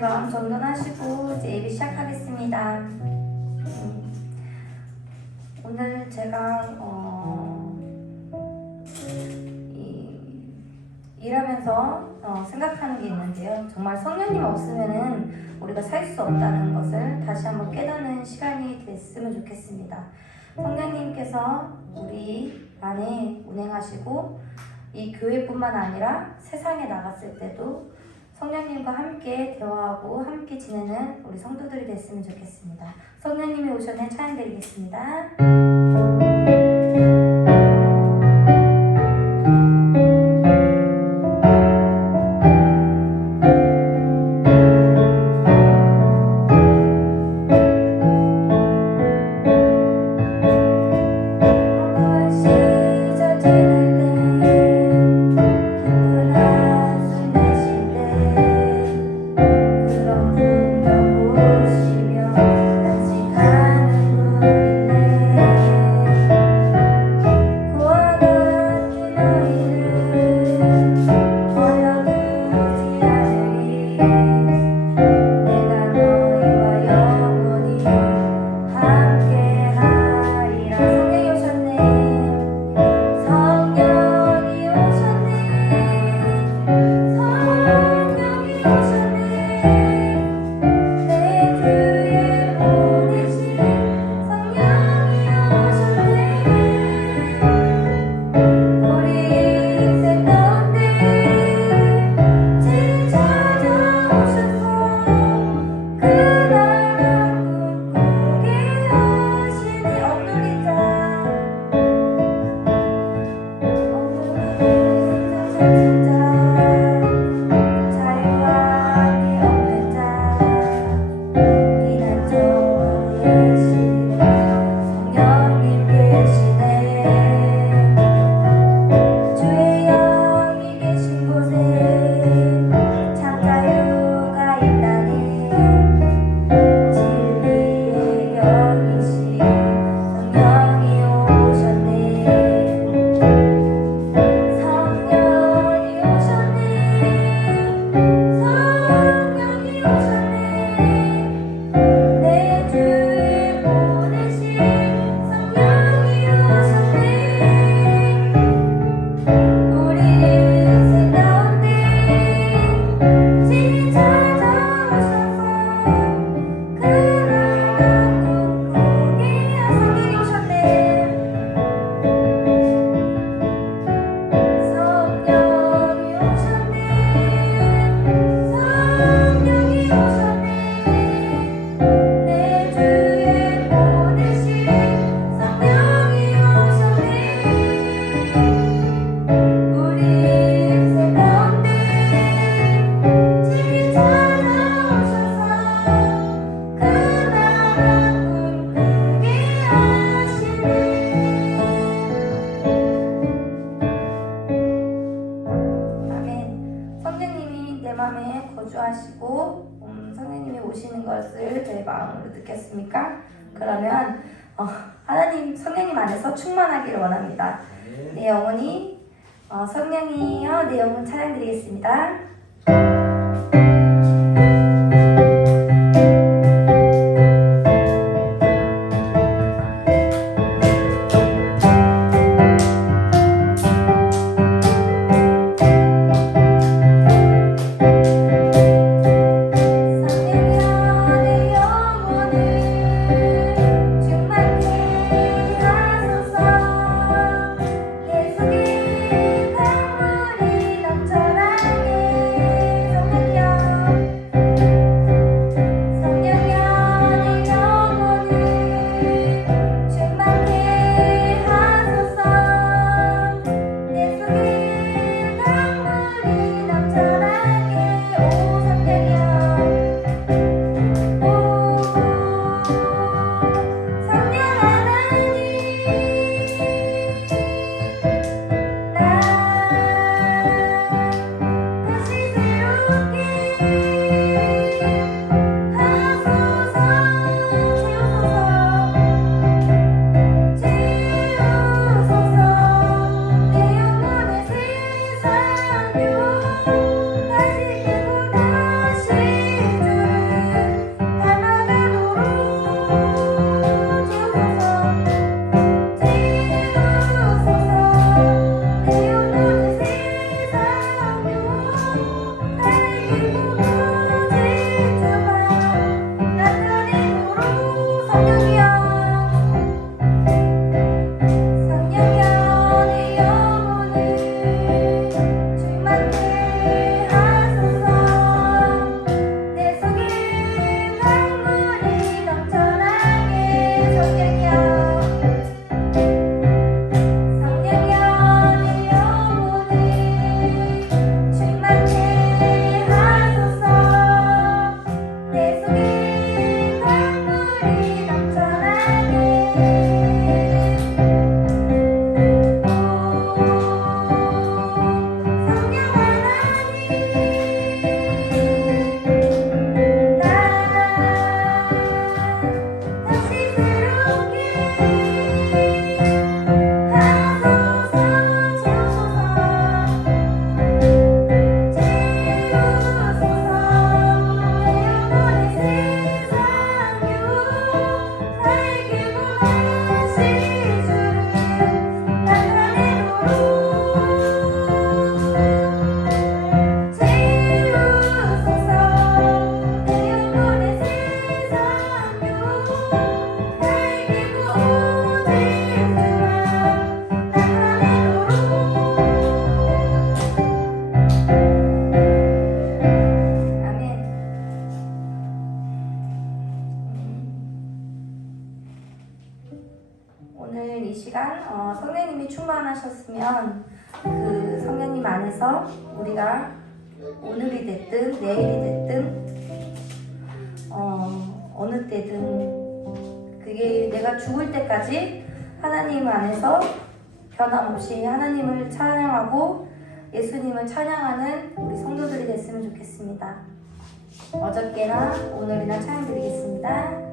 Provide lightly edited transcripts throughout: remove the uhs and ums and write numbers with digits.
마음 정돈하시고 이제 예배 시작하겠습니다. 오늘 제가 일하면서 생각하는 게 있는데요. 정말 성령님 없으면은 우리가 살 수 없다는 것을 다시 한번 깨닫는 시간이 됐으면 좋겠습니다. 성령님께서 우리 안에 운행하시고 이 교회뿐만 아니라 세상에 나갔을 때도 성령님과 함께 대화하고 함께 지내는 우리 성도들이 됐으면 좋겠습니다. 성령님이 오셨네 찬양드리겠습니다. 거주하시고 성령님이 오시는 것을 내 마음으로 느꼈습니까? 그러면 하나님 성령님 안에서 충만하기를 원합니다. 내 영혼이 성령이여 내 영혼 찬양드리겠습니다. 내 속에 강물이 넘쳐나게 결정하셨으면 그 성령님 안에서 우리가 오늘이 됐든 내일이 됐든 어느 때든 그게 내가 죽을 때까지 하나님 안에서 변함없이 하나님을 찬양하고 예수님을 찬양하는 우리 성도들이 됐으면 좋겠습니다. 어저께나 오늘이나 찬양드리겠습니다.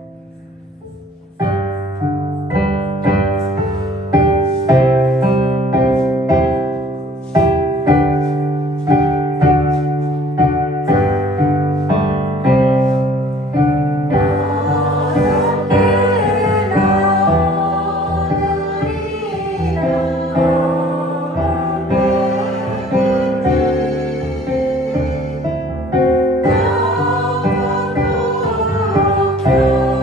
주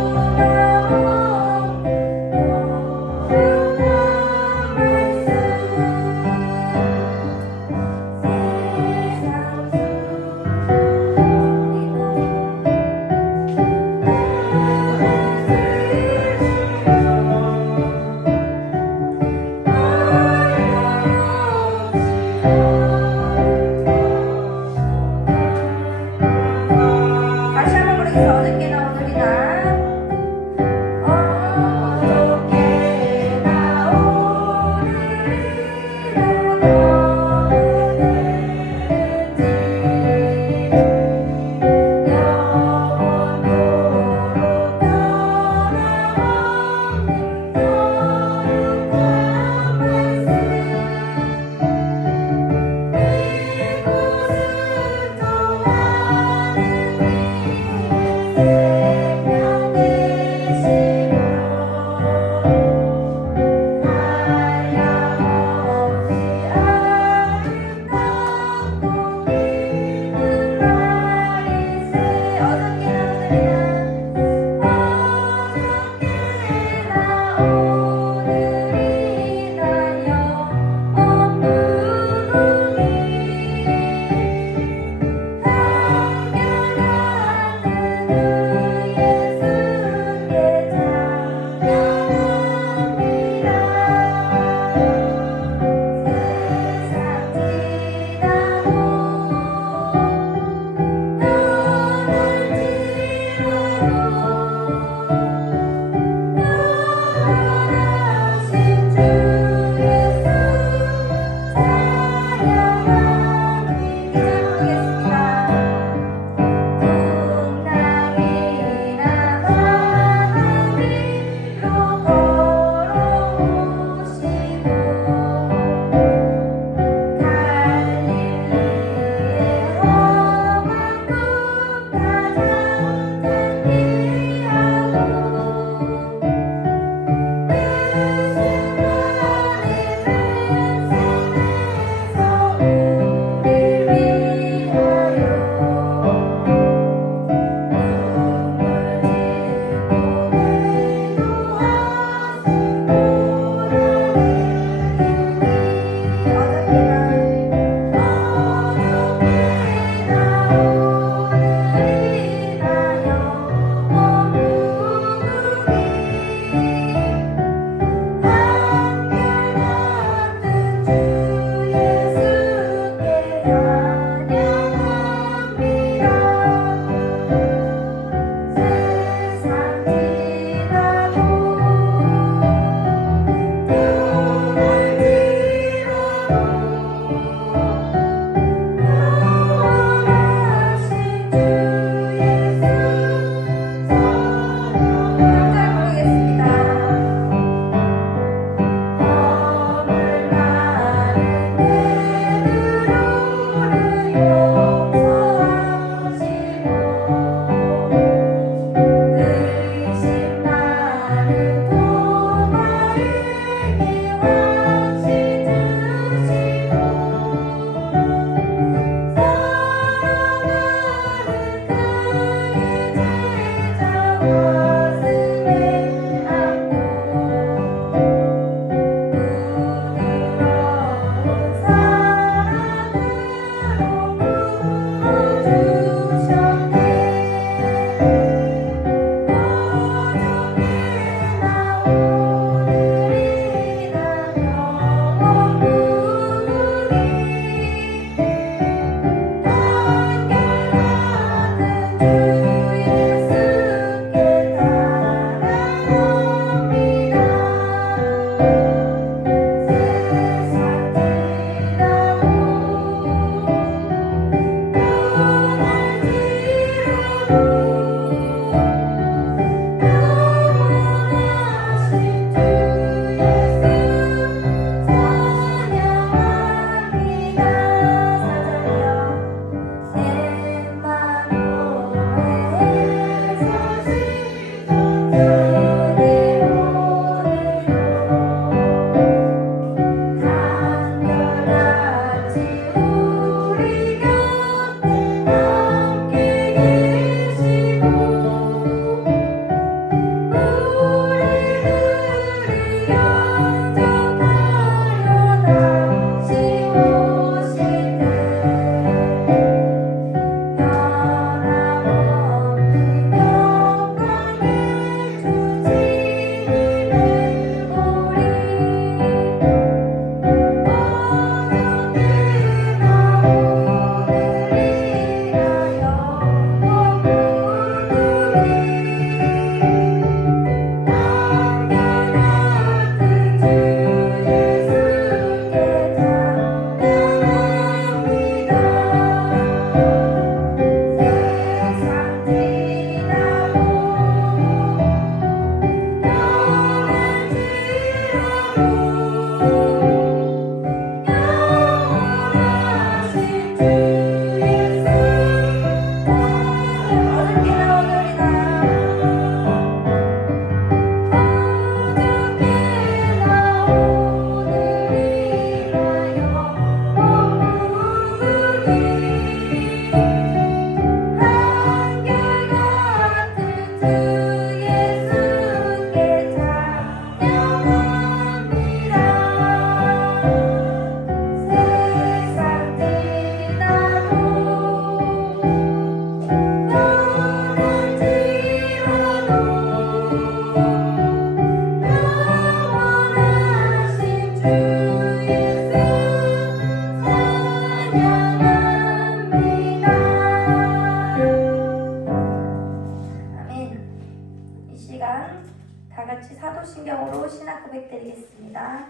고백드리겠습니다.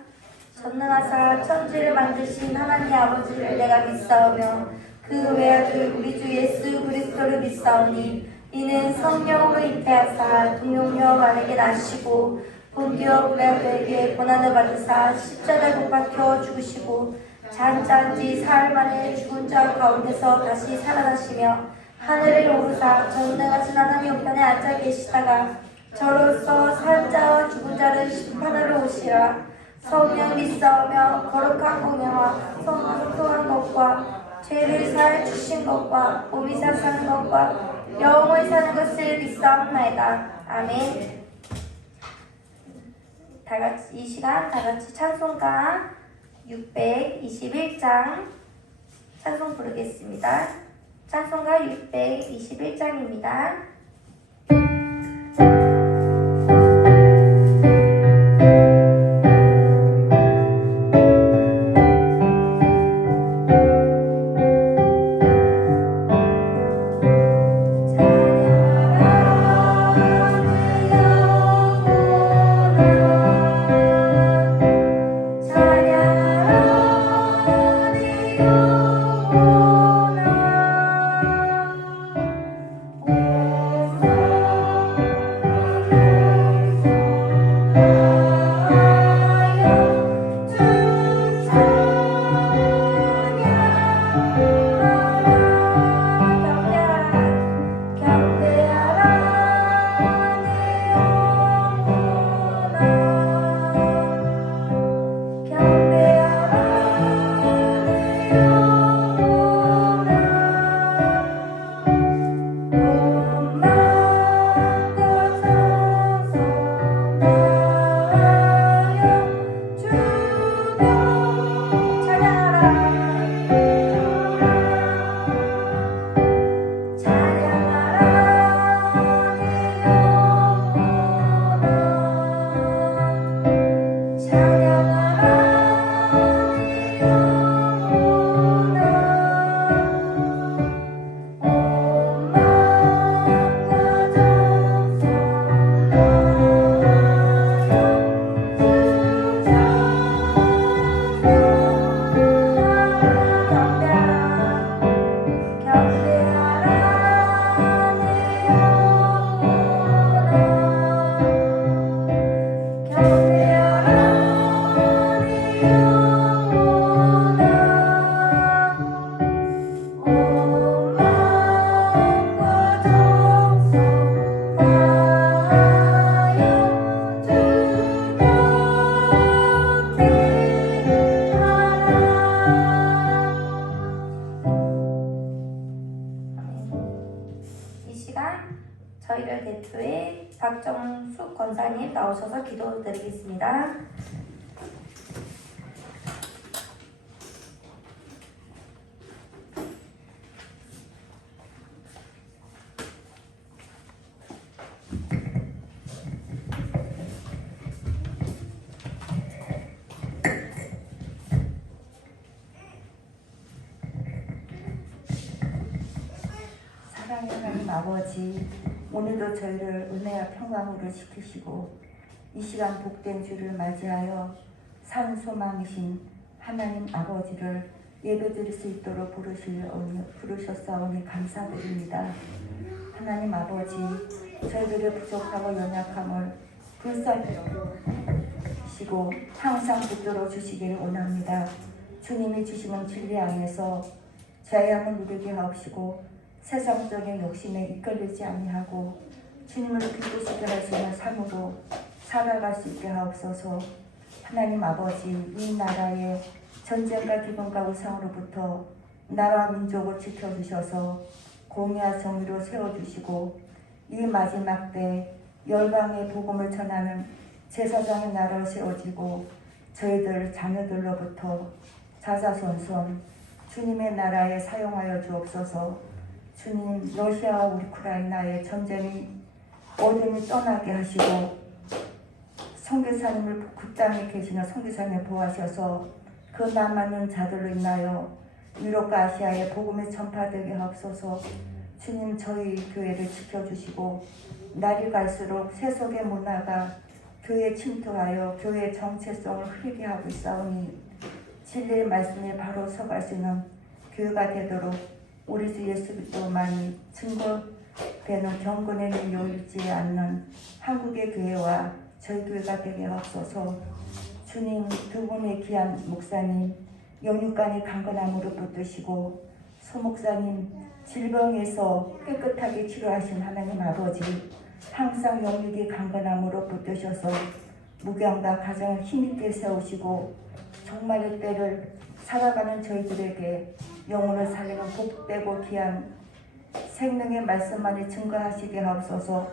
전능하사 천지를 만드신 하나님 아버지를 내가 믿사오며 그 외아들 우리 주 예수 그리스도를 믿사오니 이는 성령으로 잉태하사 동용녀 마리아에게 나시고 본디오 빌라도에게 고난을 받으사 십자가에 못 박혀 죽으시고 잔지 사흘 만에 죽은 자 가운데서 다시 살아나시며 하늘을 오르사 전능하신 하나님 우편에 앉아 계시다가 저로서 산 자와 죽은 자를 심판하러 오시라. 성령 믿사오며 거룩한 공예와 성령을 통한 것과 죄를 사해 주신 것과 몸이 사는 것과 영원히 사는 것을 믿사옵나이다. 아멘. 다같이 이 시간 다같이 찬송가 621장 찬송 부르겠습니다. 찬송가 621장입니다. 저희를 대표해 박정숙 권사님 나오셔서 기도드리겠습니다. 사랑의 하나님 아버지, 오늘도 저희를 은혜와 평강으로 지키시고 이 시간 복된 주를 맞이하여 산 소망이신 하나님 아버지를 예배드릴 수 있도록 부르셨사오니 감사드립니다. 하나님 아버지, 저희들의 부족하고 연약함을 불쌍히시고 항상 붙들어 주시기를 원합니다. 주님이 주시는 진리 안에서 죄악을 누리게 하옵시고 세상적인 욕심에 이끌리지 아니하고 주님을 기쁘시게 하시는 삶으로 살아갈 수 있게 하옵소서. 하나님 아버지, 이 나라의 전쟁과 기근과 우상으로부터 나라와 민족을 지켜주셔서 공의와 정의로 세워주시고 이 마지막 때 열방의 복음을 전하는 제사장의 나라로 세워지고 저희들 자녀들로부터 자자손손 주님의 나라에 사용하여 주옵소서. 주님, 러시아와 우크라이나의 전쟁이 어둠이 떠나게 하시고 선교사님을 그 땅에 계시는 선교사님을 보호하셔서 그 남아있는 자들로 인하여 유럽과 아시아에 복음이 전파되게 하옵소서. 주님, 저희 교회를 지켜주시고 날이 갈수록 세속의 문화가 교회 침투하여 교회 정체성을 흐리게 하고 있사오니 진리의 말씀에 바로 서갈 수 있는 교회가 되도록 우리 주 예수 그리스도만이 증거되는 경건에는 요일지 않는 한국의 교회와 저희 교회가 되게 하옵소서. 주님, 두 분의 귀한 목사님 영육간의 강건함으로 붙드시고 소 목사님 질병에서 깨끗하게 치료하신 하나님 아버지, 항상 영육의 강건함으로 붙드셔서 무교함과 가정을 힘있게 세우시고 종말의 때를 살아가는 저희들에게 영혼을 살리는 복되고 귀한 생명의 말씀만이 증거하시게 하옵소서.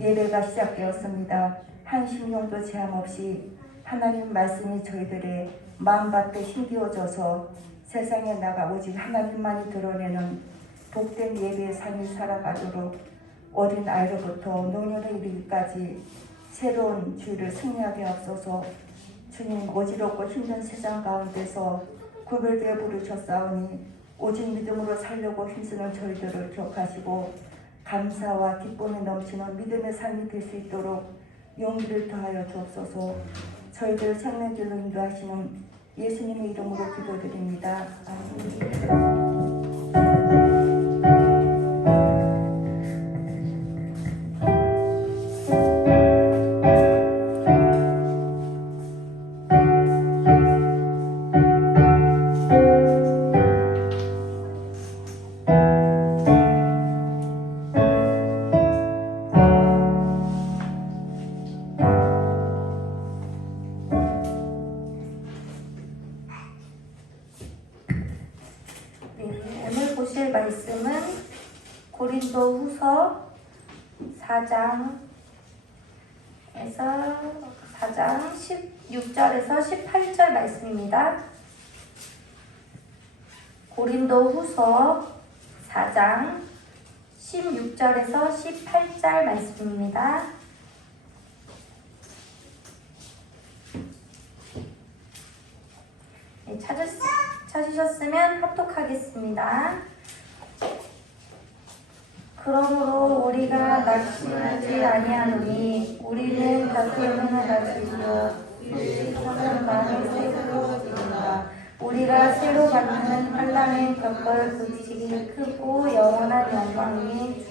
예배가 시작되었습니다. 한심용도 제한 없이 하나님 말씀이 저희들의 마음밭에 힘기워져서 세상에 나가 오직 하나님만이 드러내는 복된 예배의 삶이 살아가도록 어린 아이로부터 노년에 이르기까지 새로운 주의를 승리하게 하옵소서. 주님, 어지럽고 힘든 세상 가운데서 구별되어 부르셨사오니 오직 믿음으로 살려고 힘쓰는 저희들을 기억하시고 감사와 기쁨이 넘치는 믿음의 삶이 될 수 있도록 용기를 더하여 주옵소서. 저희들을 생명길로 인도하시는 예수님의 이름으로 기도드립니다. 아멘. 오늘 보실 말씀은 고린도 후서 4장 16절에서 18절 말씀입니다. 고린도 후서 4장 16절에서 18절 말씀입니다. 네, 찾으셨으면 합독하겠습니다. 그러므로 우리가 낙심하지 아니하노니 우리는 다툼을 가지고 수식하는 마음이 새로워지리라. 우리가 새로 받는 환난을 겪을 굵직이 크고 영원한 영광이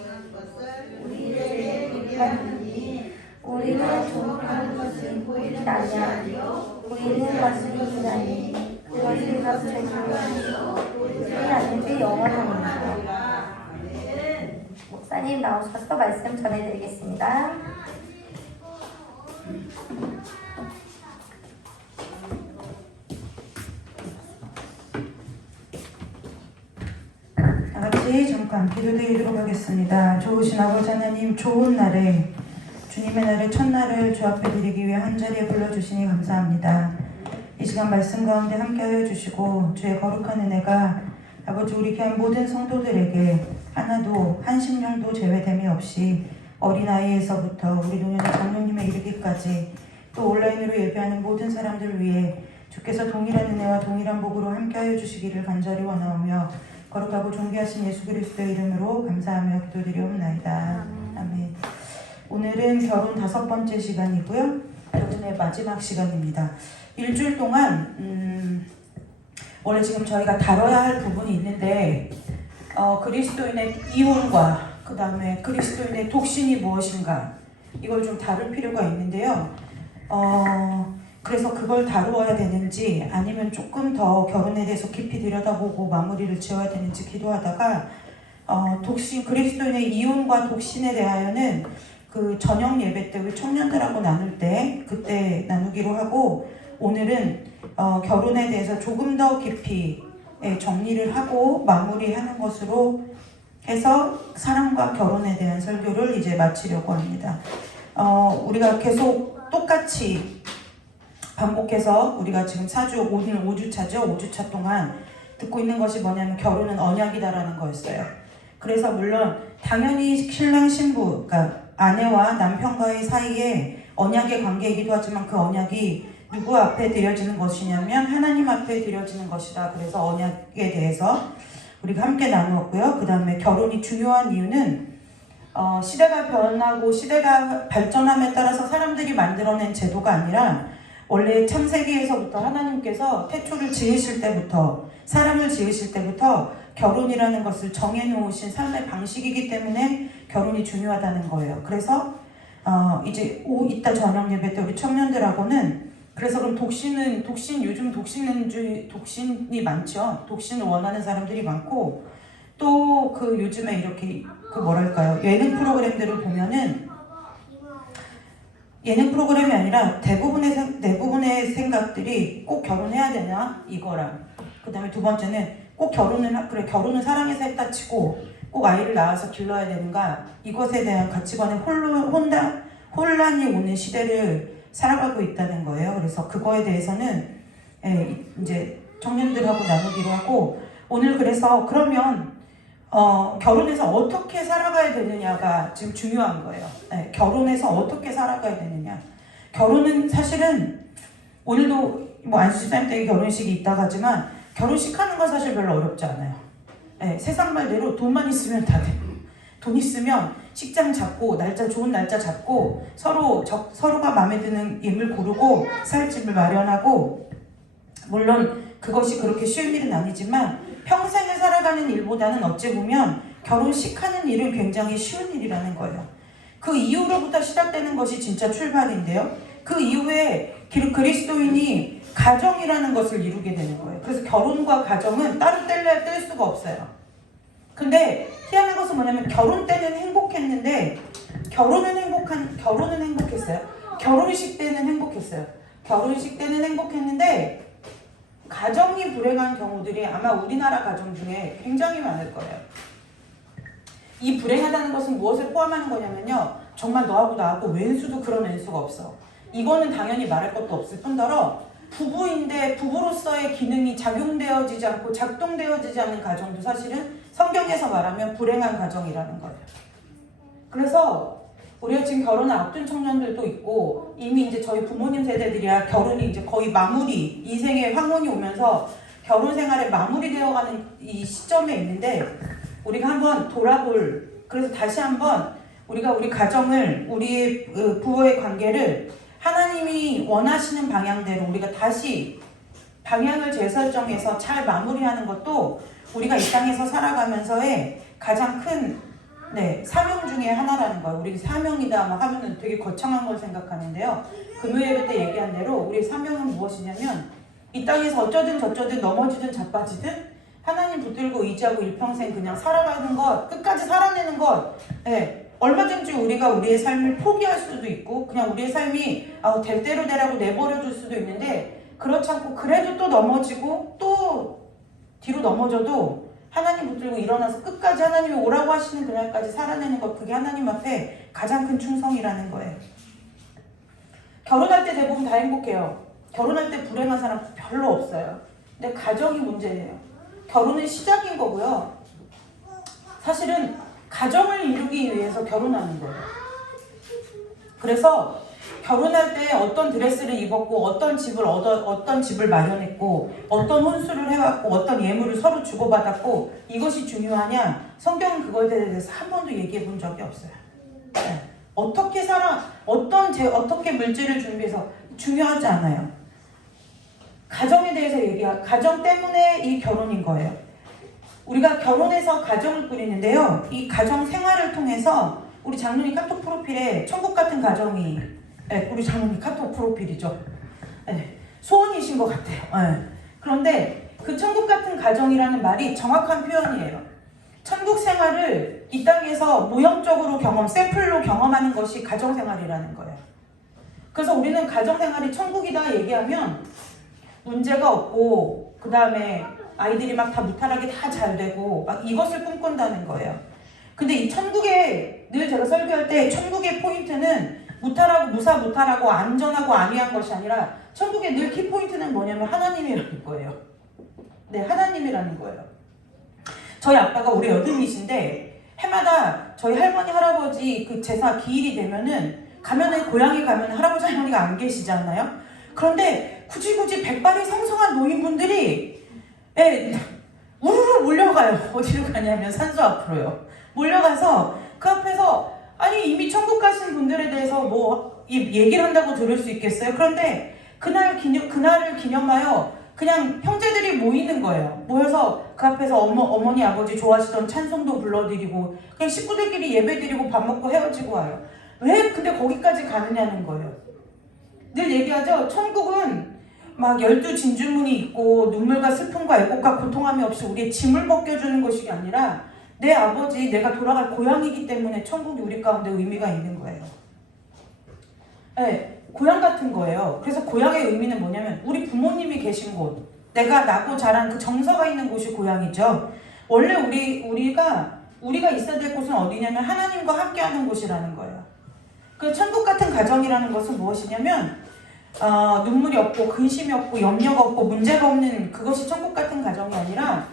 우리에게 임하리니 우리는 종하는 것을 보이지 아니하리요 우리는 말씀이 아니니 그것이 갑자기로 보이지 않는지 영원합니다. 목사님 나오셔서 말씀 전해드리겠습니다. 다같이 잠깐 기도드리도록 하겠습니다. 좋으신 아버지 하나님, 좋은 날에 주님의 날의 첫날을 주 앞에 드리기 위해 한자리에 불러주시니 감사합니다. 이 시간 말씀 가운데 함께하여 주시고 주의 거룩한 은혜가 아버지 우리 귀한 모든 성도들에게 하나도 한심령도 제외됨이 없이 어린아이에서부터 우리 노년의 장로님에 이르기까지 또 온라인으로 예배하는 모든 사람들을 위해 주께서 동일한 은혜와 동일한 복으로 함께하여 주시기를 간절히 원하오며 거룩하고 존귀하신 예수 그리스도의 이름으로 감사하며 기도드리옵나이다. 아멘. 오늘은 결혼 5번째 시간이고요. 결혼의 마지막 시간입니다. 일주일 동안 원래 지금 저희가 다뤄야 할 부분이 있는데 그리스도인의 이혼과 그 다음에 그리스도인의 독신이 무엇인가 이걸 좀 다룰 필요가 있는데요. 그래서 그걸 다루어야 되는지 아니면 조금 더 결혼에 대해서 깊이 들여다보고 마무리를 지어야 되는지 기도하다가 독신, 그리스도인의 이혼과 독신에 대하여는 그 저녁 예배 때 우리 청년들하고 나눌 때 그때 나누기로 하고 오늘은 결혼에 대해서 조금 더 깊이 정리를 하고 마무리하는 것으로 해서 사랑과 결혼에 대한 설교를 이제 마치려고 합니다. 우리가 계속 똑같이 반복해서 우리가 지금 4주, 오늘 5주차죠. 5주차 동안 듣고 있는 것이 뭐냐면 결혼은 언약이다라는 거였어요. 그래서 물론 당연히 신랑 신부, 그러니까 아내와 남편과의 사이에 언약의 관계이기도 하지만 그 언약이 누구 앞에 드려지는 것이냐면 하나님 앞에 드려지는 것이다. 그래서 언약에 대해서 우리가 함께 나누었고요. 그 다음에 결혼이 중요한 이유는 시대가 변하고 시대가 발전함에 따라서 사람들이 만들어낸 제도가 아니라 원래 창세기에서부터 하나님께서 태초를 지으실 때부터 사람을 지으실 때부터 결혼이라는 것을 정해놓으신 삶의 방식이기 때문에 결혼이 중요하다는 거예요. 그래서 이제 이따 저녁 예배 때 우리 청년들하고는 그래서 그럼 요즘 독신이 많죠. 독신을 원하는 사람들이 많고 또 그 요즘에 이렇게 그 뭐랄까요 예능 프로그램들을 보면은 예능 프로그램이 아니라 대부분의 생각들이 꼭 결혼해야 되나 이거랑 그 다음에 두 번째는 꼭 결혼은 사랑해서 했다 치고 꼭 아이를 낳아서 길러야 되는가 이것에 대한 가치관의 혼란이 오는 시대를 살아가고 있다는 거예요. 그래서 그거에 대해서는 이제 청년들하고 나누기로 하고 오늘 그래서 그러면 결혼해서 어떻게 살아가야 되느냐가 지금 중요한 거예요. 결혼해서 어떻게 살아가야 되느냐. 결혼은 사실은 오늘도 뭐 안수집사님 댁에 결혼식이 있다고 하지만 결혼식 하는 건 사실 별로 어렵지 않아요. 세상 말대로 돈만 있으면 다 돼요. 돈 있으면 식장 잡고 좋은 날짜 잡고 서로가 마음에 드는 예물 고르고 살 집을 마련하고 물론 그것이 그렇게 쉬운 일은 아니지만 평생을 살아가는 일보다는 어찌 보면 결혼식 하는 일은 굉장히 쉬운 일이라는 거예요. 그 이후로부터 시작되는 것이 진짜 출발인데요. 그 이후에 그리스도인이 가정이라는 것을 이루게 되는 거예요. 그래서 결혼과 가정은 따로 뗄 수가 없어요. 근데 희한한 것은 뭐냐면 결혼 때는 행복했는데 결혼은 행복했어요. 결혼식 때는 행복했어요. 결혼식 때는 행복했는데 가정이 불행한 경우들이 아마 우리나라 가정 중에 굉장히 많을 거예요. 이 불행하다는 것은 무엇을 포함하는 거냐면요. 정말 너하고 나하고 왼수도 그런 왼수가 없어. 이거는 당연히 말할 것도 없을 뿐더러 부부인데 부부로서의 기능이 작동되어지지 않는 가정도 사실은 성경에서 말하면 불행한 가정이라는 거예요. 그래서 우리가 지금 결혼을 앞둔 청년들도 있고 이미 이제 저희 부모님 세대들이야 결혼이 이제 거의 마무리 인생의 황혼이 오면서 결혼 생활에 마무리되어가는 이 시점에 있는데 우리가 한번 그래서 다시 한번 우리가 우리 가정을 우리의 부부의 관계를 하나님이 원하시는 방향대로 우리가 다시 방향을 재설정해서 잘 마무리하는 것도 우리가 이 땅에서 살아가면서의 가장 큰 사명 중에 하나라는 거예요. 우리 사명이다 막 하면은 되게 거창한 걸 생각하는데요. 금요일 때 얘기한 대로 우리의 사명은 무엇이냐면 이 땅에서 어쩌든 저쩌든 넘어지든 자빠지든 하나님 붙들고 의지하고 일평생 그냥 살아가는 것, 끝까지 살아내는 것. 얼마든지 우리가 우리의 삶을 포기할 수도 있고 그냥 우리의 삶이 될 대로 되라고 내버려둘 수도 있는데 그렇지 않고 그래도 또 넘어지고 또 뒤로 넘어져도 하나님 붙들고 일어나서 끝까지 하나님이 오라고 하시는 그날까지 살아내는 것 그게 하나님 앞에 가장 큰 충성이라는 거예요. 결혼할 때 대부분 다 행복해요. 결혼할 때 불행한 사람 별로 없어요. 근데 가정이 문제예요. 결혼은 시작인 거고요. 사실은 가정을 이루기 위해서 결혼하는 거예요. 그래서 결혼할 때 어떤 드레스를 입었고 어떤 집을 마련했고 어떤 혼수를 해왔고 어떤 예물을 서로 주고받았고 이것이 중요하냐? 성경은 그거에 대해서 한 번도 얘기해 본 적이 없어요. 어떻게 어떻게 물질을 준비해서 중요하지 않아요. 가정에 대해서 가정 때문에 이 결혼인 거예요. 우리가 결혼해서 가정을 꾸리는데요. 이 가정 생활을 통해서 우리 장로님 카톡 프로필에 천국 같은 가정이 우리 장로님 카톡 프로필이죠. 소원이신 것 같아요. 그런데 그 천국 같은 가정이라는 말이 정확한 표현이에요. 천국 생활을 이 땅에서 모형적으로 샘플로 경험하는 것이 가정 생활이라는 거예요. 그래서 우리는 가정 생활이 천국이다 얘기하면 문제가 없고 그 다음에 아이들이 막 다 무탈하게 다 잘 되고 막 이것을 꿈꾼다는 거예요. 근데 이 천국에 늘 제가 설교할 때 천국의 포인트는 무사 무탈하고 안전하고 안위한 것이 아니라 천국의 늘 키포인트는 뭐냐면 하나님이라는 거예요. 하나님이라는 거예요. 저희 아빠가 우리 여든이신데 해마다 저희 할머니 할아버지 그 제사 기일이 되면은 고향에 가면 할아버지 할머니가 안 계시잖아요. 그런데 굳이 백발이 성성한 노인분들이 우르르 몰려가요. 어디로 가냐면 산소 앞으로요. 몰려가서 그 앞에서 아니 이미 천국 가신 분들에 대해서 뭐 얘기를 한다고 들을 수 있겠어요? 그런데 그날을 기념하여 그냥 형제들이 모이는 거예요. 모여서 그 앞에서 어머니 아버지 좋아하시던 찬송도 불러드리고 그냥 식구들끼리 예배드리고 밥 먹고 헤어지고 와요. 왜 근데 거기까지 가느냐는 거예요. 늘 얘기하죠. 천국은 막 12진주문이 있고 눈물과 슬픔과 애곡과 고통함이 없이 우리의 짐을 벗겨주는 것이 아니라 내 아버지, 내가 돌아갈 고향이기 때문에 천국이 우리 가운데 의미가 있는 거예요. 네, 고향 같은 거예요. 그래서 고향의 의미는 뭐냐면 우리 부모님이 계신 곳, 내가 나고 자란 그 정서가 있는 곳이 고향이죠. 원래 우리가 있어야 될 곳은 어디냐면 하나님과 함께하는 곳이라는 거예요. 그 천국 같은 가정이라는 것은 무엇이냐면 눈물이 없고 근심이 없고 염려가 없고 문제가 없는 그것이 천국 같은 가정이 아니라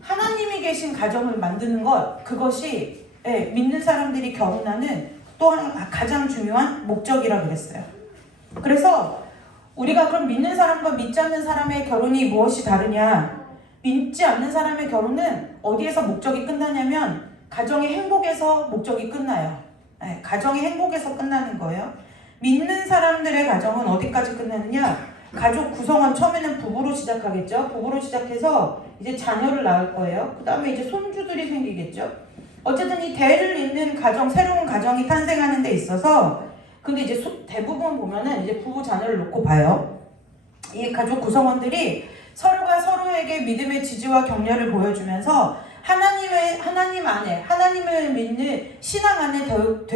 하나님이 계신 가정을 만드는 것, 그것이 믿는 사람들이 결혼하는 또한 가장 중요한 목적이라 그랬어요. 그래서 우리가 그럼 믿는 사람과 믿지 않는 사람의 결혼이 무엇이 다르냐? 믿지 않는 사람의 결혼은 어디에서 목적이 끝나냐면 가정의 행복에서 목적이 끝나요. 가정의 행복에서 끝나는 거예요. 믿는 사람들의 가정은 어디까지 끝나느냐? 가족 구성원 처음에는 부부로 시작하겠죠. 부부로 시작해서 이제 자녀를 낳을 거예요. 그 다음에 이제 손주들이 생기겠죠. 어쨌든 이 대를 잇는 가정, 새로운 가정이 탄생하는 데 있어서 근데 이제 대부분 보면은 이제 부부 자녀를 놓고 봐요. 이 가족 구성원들이 서로가 서로에게 믿음의 지지와 격려를 보여주면서 하나님 안에 하나님을 믿는 신앙 안에 자꾸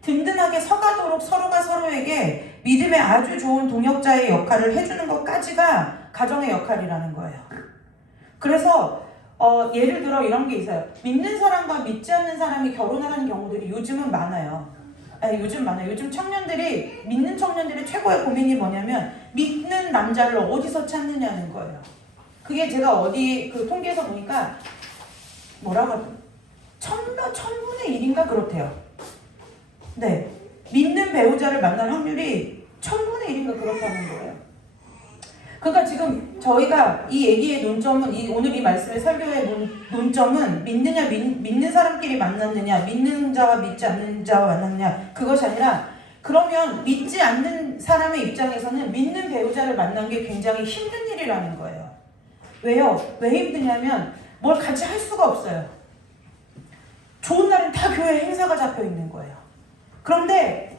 든든하게 서가도록 서로가 서로에게 믿음의 아주 좋은 동역자의 역할을 해주는 것까지가 가정의 역할이라는 거예요. 그래서 예를 들어 이런 게 있어요. 믿는 사람과 믿지 않는 사람이 결혼을 하는 경우들이 요즘은 많아요. 요즘 청년들이, 믿는 청년들의 최고의 고민이 뭐냐면 믿는 남자를 어디서 찾느냐는 거예요. 그게 제가 어디 그 통계에서 보니까 뭐라고 하죠? 천분의 1인가 그렇대요. 네, 믿는 배우자를 만날 확률이 1000분의 1인가 그렇다는 거예요. 그러니까 지금 저희가 이 얘기의 논점은 오늘 이 말씀의 설교의 논점은 믿는 사람끼리 만났느냐, 믿는 자와 믿지 않는 자와 만났느냐 그것이 아니라 그러면 믿지 않는 사람의 입장에서는 믿는 배우자를 만난 게 굉장히 힘든 일이라는 거예요. 왜요? 왜 힘드냐면 뭘 같이 할 수가 없어요. 좋은 날은 다 교회 행사가 잡혀 있는 거예요. 그런데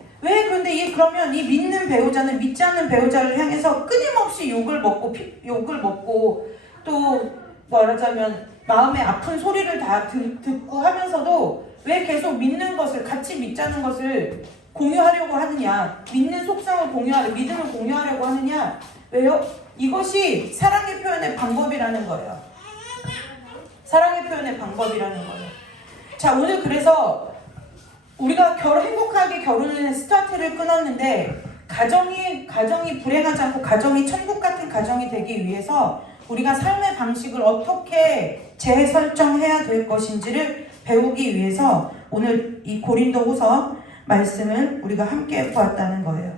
그러면 이 믿는 배우자는 믿지 않는 배우자를 향해서 끊임없이 욕을 먹고 또 말하자면 마음의 아픈 소리를 다 듣고 하면서도 왜 계속 믿는 것을 같이 믿자는 것을 공유하려고 하느냐, 믿는 속성을 믿음을 공유하려고 하느냐. 왜요? 이것이 사랑의 표현의 방법이라는 거예요. 사랑의 표현의 방법이라는 거예요. 자, 오늘 그래서 우리가 행복하게 결혼의 스타트를 끊었는데 가정이 불행하지 않고 가정이 천국 같은 가정이 되기 위해서 우리가 삶의 방식을 어떻게 재설정해야 될 것인지를 배우기 위해서 오늘 이 고린도후서 말씀을 우리가 함께 보았다는 거예요.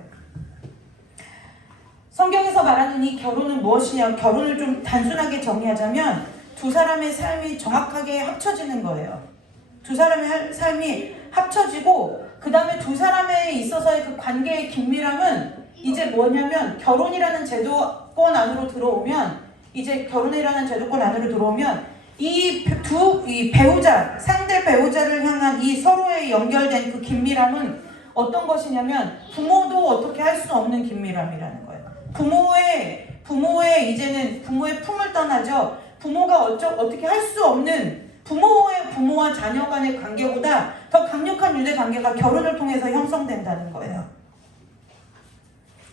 성경에서 말하는 이 결혼은 무엇이냐? 결혼을 좀 단순하게 정의하자면 두 사람의 삶이 정확하게 합쳐지는 거예요. 두 사람의 삶이 합쳐지고 그 다음에 두 사람에 있어서의 그 관계의 긴밀함은 이제 뭐냐면 결혼이라는 제도권 안으로 들어오면 이 배우자, 상대 배우자를 향한 이 서로의 연결된 그 긴밀함은 어떤 것이냐면 부모도 어떻게 할 수 없는 긴밀함이라는 거예요. 부모의 이제는 부모의 품을 떠나죠. 부모가 어떻게 할 수 없는 부모와 자녀 간의 관계보다 더 강력한 유대 관계가 결혼을 통해서 형성된다는 거예요.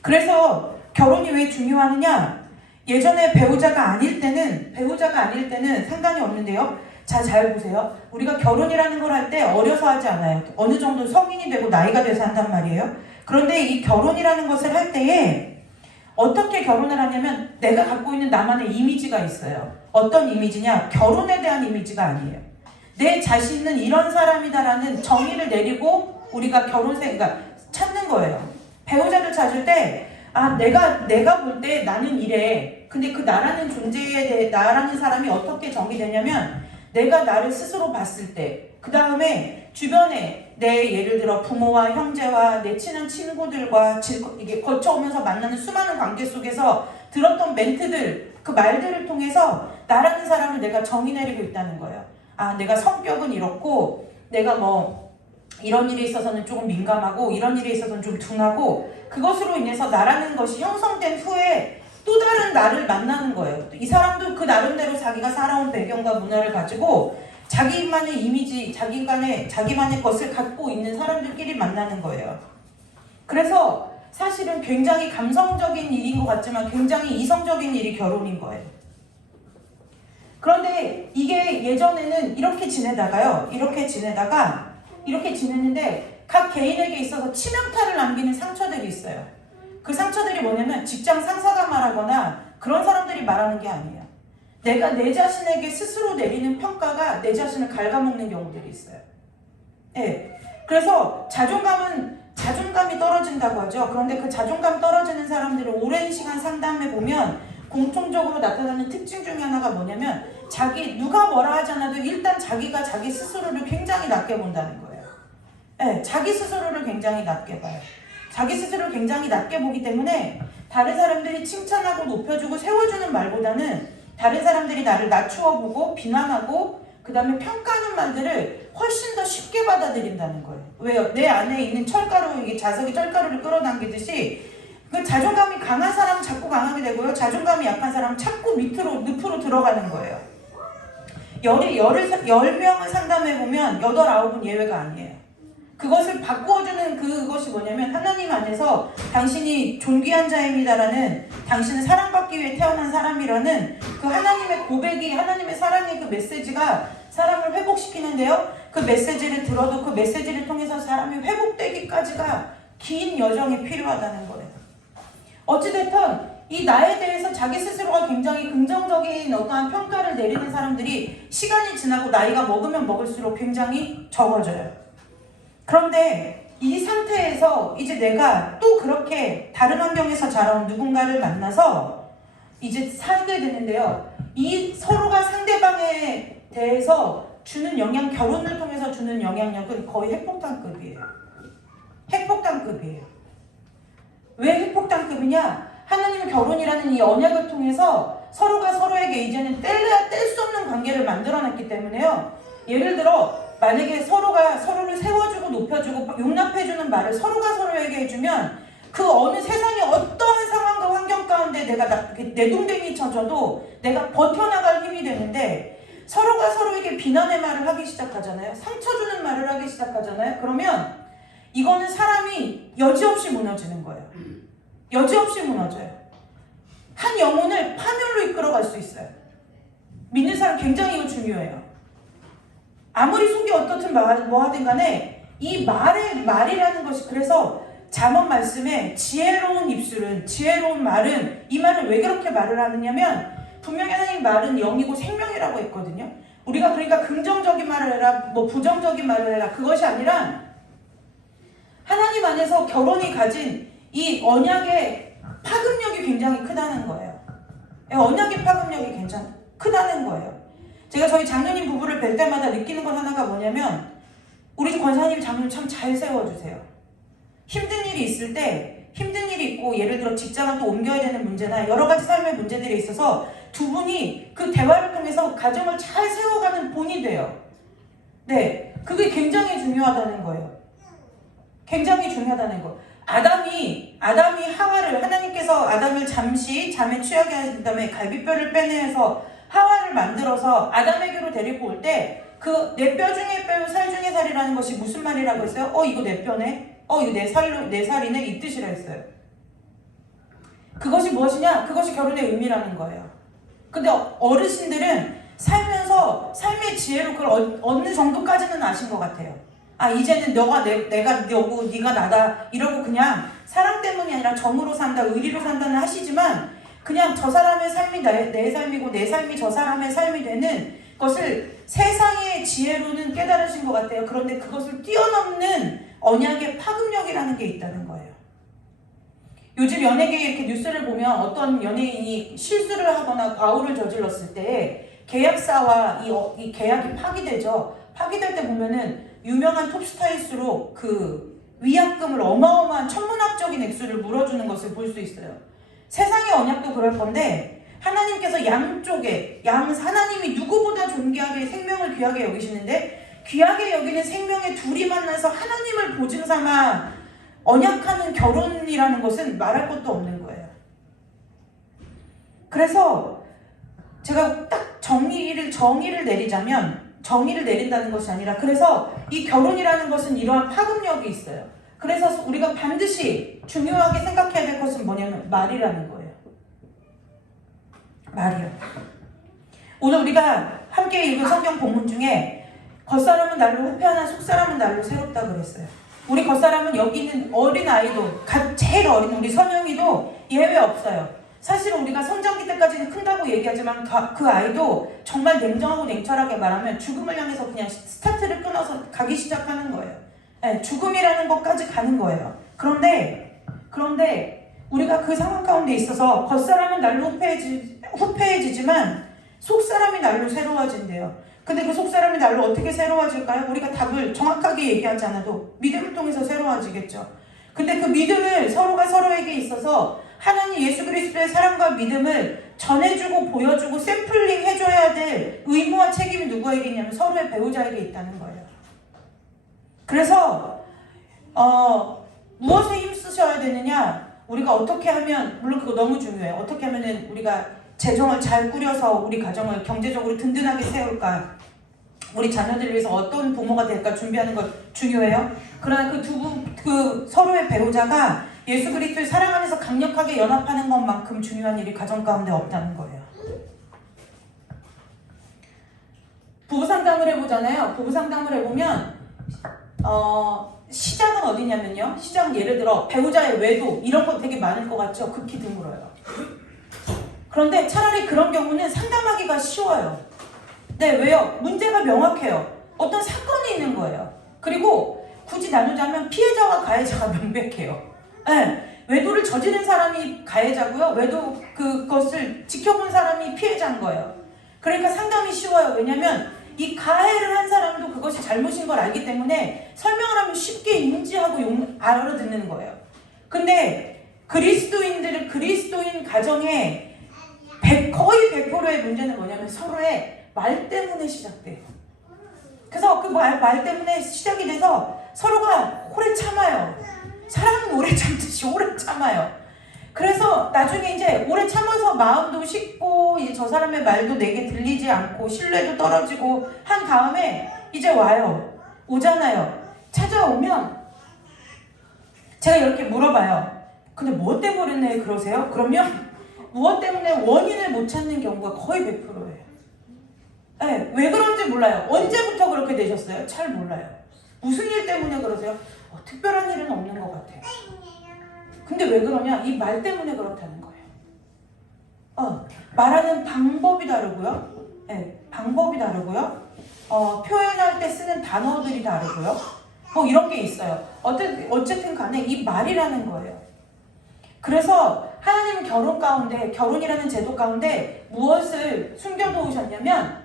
그래서 결혼이 왜 중요하느냐? 예전에 배우자가 아닐 때는 상관이 없는데요. 자, 잘 보세요. 우리가 결혼이라는 걸 할 때 어려서 하지 않아요. 어느 정도 성인이 되고 나이가 돼서 한단 말이에요. 그런데 이 결혼이라는 것을 할 때에 어떻게 결혼을 하냐면 내가 갖고 있는 나만의 이미지가 있어요. 어떤 이미지냐? 결혼에 대한 이미지가 아니에요. 내 자신은 이런 사람이다라는 정의를 내리고 우리가 그러니까 찾는 거예요. 배우자를 찾을 때 내가 볼 때 나는 이래. 근데 그 나라는 존재에 대해 나라는 사람이 어떻게 정의되냐면 내가 나를 스스로 봤을 때 그 다음에 주변에 내 예를 들어 부모와 형제와 내 친한 친구들과 이게 거쳐오면서 만나는 수많은 관계 속에서 들었던 멘트들 그 말들을 통해서 나라는 사람을 내가 정의 내리고 있다는 거예요. 아 내가 성격은 이렇고 내가 뭐 이런 일에 있어서는 조금 민감하고 이런 일에 있어서는 좀 둔하고 그것으로 인해서 나라는 것이 형성된 후에 또 다른 나를 만나는 거예요. 이 사람도 그 나름대로 자기가 살아온 배경과 문화를 가지고 자기만의 이미지, 자기만의 것을 갖고 있는 사람들끼리 만나는 거예요. 그래서 사실은 굉장히 감성적인 일인 것 같지만 굉장히 이성적인 일이 결혼인 거예요. 그런데 이게 예전에는 이렇게 지내다가 이렇게 지냈는데 각 개인에게 있어서 치명타를 남기는 상처들이 있어요. 그 상처들이 뭐냐면 직장 상사가 말하거나 그런 사람들이 말하는 게 아니에요. 내가 내 자신에게 스스로 내리는 평가가 내 자신을 갉아먹는 경우들이 있어요. 네. 그래서 자존감이 떨어진다고 하죠. 그런데 그 자존감 떨어지는 사람들을 오랜 시간 상담해 보면 공통적으로 나타나는 특징 중에 하나가 뭐냐면 누가 뭐라 하지 않아도 일단 자기가 자기 스스로를 굉장히 낮게 본다는 거예요. 네, 자기 스스로를 굉장히 낮게 봐요. 자기 스스로를 굉장히 낮게 보기 때문에 다른 사람들이 칭찬하고 높여주고 세워주는 말보다는 다른 사람들이 나를 낮추어 보고 비난하고 그 다음에 평가하는 말들을 훨씬 더 쉽게 받아들인다는 거예요. 왜요? 내 안에 있는 이게 자석이 철가루를 끌어당기듯이 그 자존감이 강한 사람은 자꾸 강하게 되고요. 자존감이 약한 사람은 자꾸 늪으로 들어가는 거예요. 10명을 상담해보면 8, 9은 예외가 아니에요. 그것을 바꾸어주는 그것이 뭐냐면 하나님 안에서 당신이 존귀한 자입니다라는 당신은 사랑받기 위해 태어난 사람이라는 그 하나님의 고백이 하나님의 사랑의 그 메시지가 사람을 회복시키는데요. 그 메시지를 들어도 그 메시지를 통해서 사람이 회복되기까지가 긴 여정이 필요하다는 거예요. 어찌됐든 이 나에 대해서 자기 스스로가 굉장히 긍정적인 어떠한 평가를 내리는 사람들이 시간이 지나고 나이가 먹으면 먹을수록 굉장히 적어져요. 그런데 이 상태에서 이제 내가 또 그렇게 다른 환경에서 자라온 누군가를 만나서 이제 살게 되는데요. 이 서로가 상대방에 대해서 주는 결혼을 통해서 주는 영향력은 거의 핵폭탄급이에요. 핵폭탄급이에요. 왜 핵폭탄급이냐? 하나님의 결혼이라는 이 언약을 통해서 서로가 서로에게 이제는 뗄래야 뗄 수 없는 관계를 만들어놨기 때문에요. 예를 들어 만약에 서로가 서로를 세워주고 높여주고 용납해주는 말을 서로가 서로에게 해주면 그 어느 세상의 어떠한 상황과 환경 가운데 내가 내동댕이 쳐져도 내가 버텨나갈 힘이 되는데 서로가 서로에게 비난의 말을 하기 시작하잖아요. 상처 주는 말을 하기 시작하잖아요. 그러면 이거는 사람이 여지없이 무너지는 거예요. 여지없이 무너져요. 한 영혼을 파멸로 이끌어갈 수 있어요. 믿는 사람 굉장히 이거 중요해요. 아무리 속이 어떻든 뭐 하든 간에 이 말이라는 것이 그래서 잠언 말씀에 지혜로운 말은 이 말을 왜 그렇게 말을 하느냐면 분명히 하나님 말은 영이고 생명이라고 했거든요. 우리가 그러니까 긍정적인 말을 해라 뭐 부정적인 말을 해라 그것이 아니라 하나님 안에서 결혼이 가진 이 언약의 파급력이 굉장히 크다는 거예요. 언약의 파급력이 굉장히 크다는 거예요. 제가 저희 장로님 부부를 뵐 때마다 느끼는 것 하나가 뭐냐면 우리 권사님 장로님 참 잘 세워주세요. 힘든 일이 있을 때 힘든 일이 있고 예를 들어 직장을 또 옮겨야 되는 문제나 여러 가지 삶의 문제들이 있어서 두 분이 그 대화를 통해서 가정을 잘 세워가는 본이 돼요. 네, 그게 굉장히 중요하다는 거예요. 굉장히 중요하다는 거. 아담이 하와를 하나님께서 아담을 잠시 잠에 취하게 하신 다음에 갈비뼈를 빼내서 하와를 만들어서 아담에게로 데리고 올 때 그 내 뼈 중에 뼈요 살 중에 살이라는 것이 무슨 말이라고 했어요? 이거 내 뼈네? 이거 내 살이네? 이 뜻이라 했어요. 그것이 무엇이냐? 그것이 결혼의 의미라는 거예요. 근데 어르신들은 살면서 삶의 지혜로 그걸 어느 정도까지는 아신 것 같아요. 이제는 내가 너고 네가 나다 이러고 그냥 사랑 때문이 아니라 정으로 산다, 의리로 산다는 하시지만 그냥 저 사람의 삶이 내 삶이고 내 삶이 저 사람의 삶이 되는 것을 세상의 지혜로는 깨달으신 것 같아요. 그런데 그것을 뛰어넘는 언약의 파급력이라는 게 있다는 거예요. 요즘 연예계에 이렇게 뉴스를 보면 어떤 연예인이 실수를 하거나 과오를 저질렀을 때 계약사와 이 계약이 파기되죠. 파기될 때 보면은 유명한 톱스타일수록 그 위약금을 어마어마한 천문학적인 액수를 물어주는 것을 볼 수 있어요. 세상의 언약도 그럴 건데 하나님께서 양쪽에 하나님이 누구보다 존귀하게 생명을 귀하게 여기시는데 귀하게 여기는 생명의 둘이 만나서 하나님을 보증 삼아 언약하는 결혼이라는 것은 말할 것도 없는 거예요. 그래서 제가 딱 정의를 내린다는 것이 아니라 그래서 이 결혼이라는 것은 이러한 파급력이 있어요. 그래서 우리가 반드시 중요하게 생각해야 될 것은 뭐냐면 말이라는 거예요. 말이요. 오늘 우리가 함께 읽은 성경 본문 중에 겉사람은 날로 후패하나 속사람은 날로 새롭다 그랬어요. 우리 겉사람은 여기 있는 어린아이도 제일 어린 우리 선영이도 예외 없어요. 사실은 우리가 성장기 때까지는 큰다고 얘기하지만 그 아이도 정말 냉정하고 냉철하게 말하면 죽음을 향해서 그냥 스타트를 끊어서 가기 시작하는 거예요. 네, 죽음이라는 것까지 가는 거예요. 그런데 우리가 그 상황 가운데 있어서 겉사람은 날로 후패해지지만 속사람이 날로 새로워진대요. 근데 그 속사람이 날로 어떻게 새로워질까요? 우리가 답을 정확하게 얘기하지 않아도 믿음을 통해서 새로워지겠죠. 근데 그 믿음을 서로가 서로에게 있어서 하나님 예수 그리스도의 사랑과 믿음을 전해주고 보여주고 샘플링 해줘야 될 의무와 책임이 누구에게 있냐면 서로의 배우자에게 있다는 거예요. 그래서 무엇에 힘쓰셔야 되느냐, 우리가 어떻게 하면, 물론 그거 너무 중요해요. 어떻게 하면은 우리가 재정을 잘 꾸려서 우리 가정을 경제적으로 든든하게 세울까, 우리 자녀들을 위해서 어떤 부모가 될까 준비하는 것 중요해요. 그러나 그 서로의 배우자가 예수 그리스도의 사랑 안에서 강력하게 연합하는 것만큼 중요한 일이 가정 가운데 없다는 거예요. 부부 상담을 해보잖아요. 부부 상담을 해보면 시작은 어디냐면요. 시작은 예를 들어 배우자의 외도 이런 거 되게 많을 것 같죠. 극히 드물어요. 그런데 차라리 그런 경우는 상담하기가 쉬워요. 네, 왜요? 문제가 명확해요. 어떤 사건이 있는 거예요. 그리고 굳이 나누자면 피해자와 가해자가 명백해요. 네, 외도를 저지른 사람이 가해자고요. 외도 그것을 지켜본 사람이 피해자인 거예요. 그러니까 상담이 쉬워요. 왜냐면 이 가해를 한 사람도 그것이 잘못인 걸 알기 때문에 설명을 하면 쉽게 인지하고 알아듣는 거예요. 근데 그리스도인 가정의 거의 100%의 문제는 뭐냐면 서로의 말 때문에 시작돼요. 그래서 그 말 때문에 시작이 돼서 서로가 오래 참아요. 사람은 오래 참듯이 오래 참아요. 그래서 나중에 이제 오래 참아서 마음도 식고 이제 저 사람의 말도 내게 들리지 않고 신뢰도 떨어지고 한 다음에 이제 오잖아요. 찾아오면 제가 이렇게 물어봐요. 근데 뭐 때문에 그러세요? 그러면 무엇 때문에 원인을 못 찾는 경우가 거의 100%예요. 네, 왜 그런지 몰라요. 언제부터 그렇게 되셨어요? 잘 몰라요. 무슨 일 때문에 그러세요? 특별한 일은 없는 것 같아요. 근데 왜 그러냐? 이 말 때문에 그렇다는 거예요. 말하는 방법이 다르고요. 네, 방법이 다르고요. 표현할 때 쓰는 단어들이 다르고요. 뭐 이런 게 있어요. 어쨌든 간에 이 말이라는 거예요. 그래서 하나님은 결혼이라는 제도 가운데 무엇을 숨겨놓으셨냐면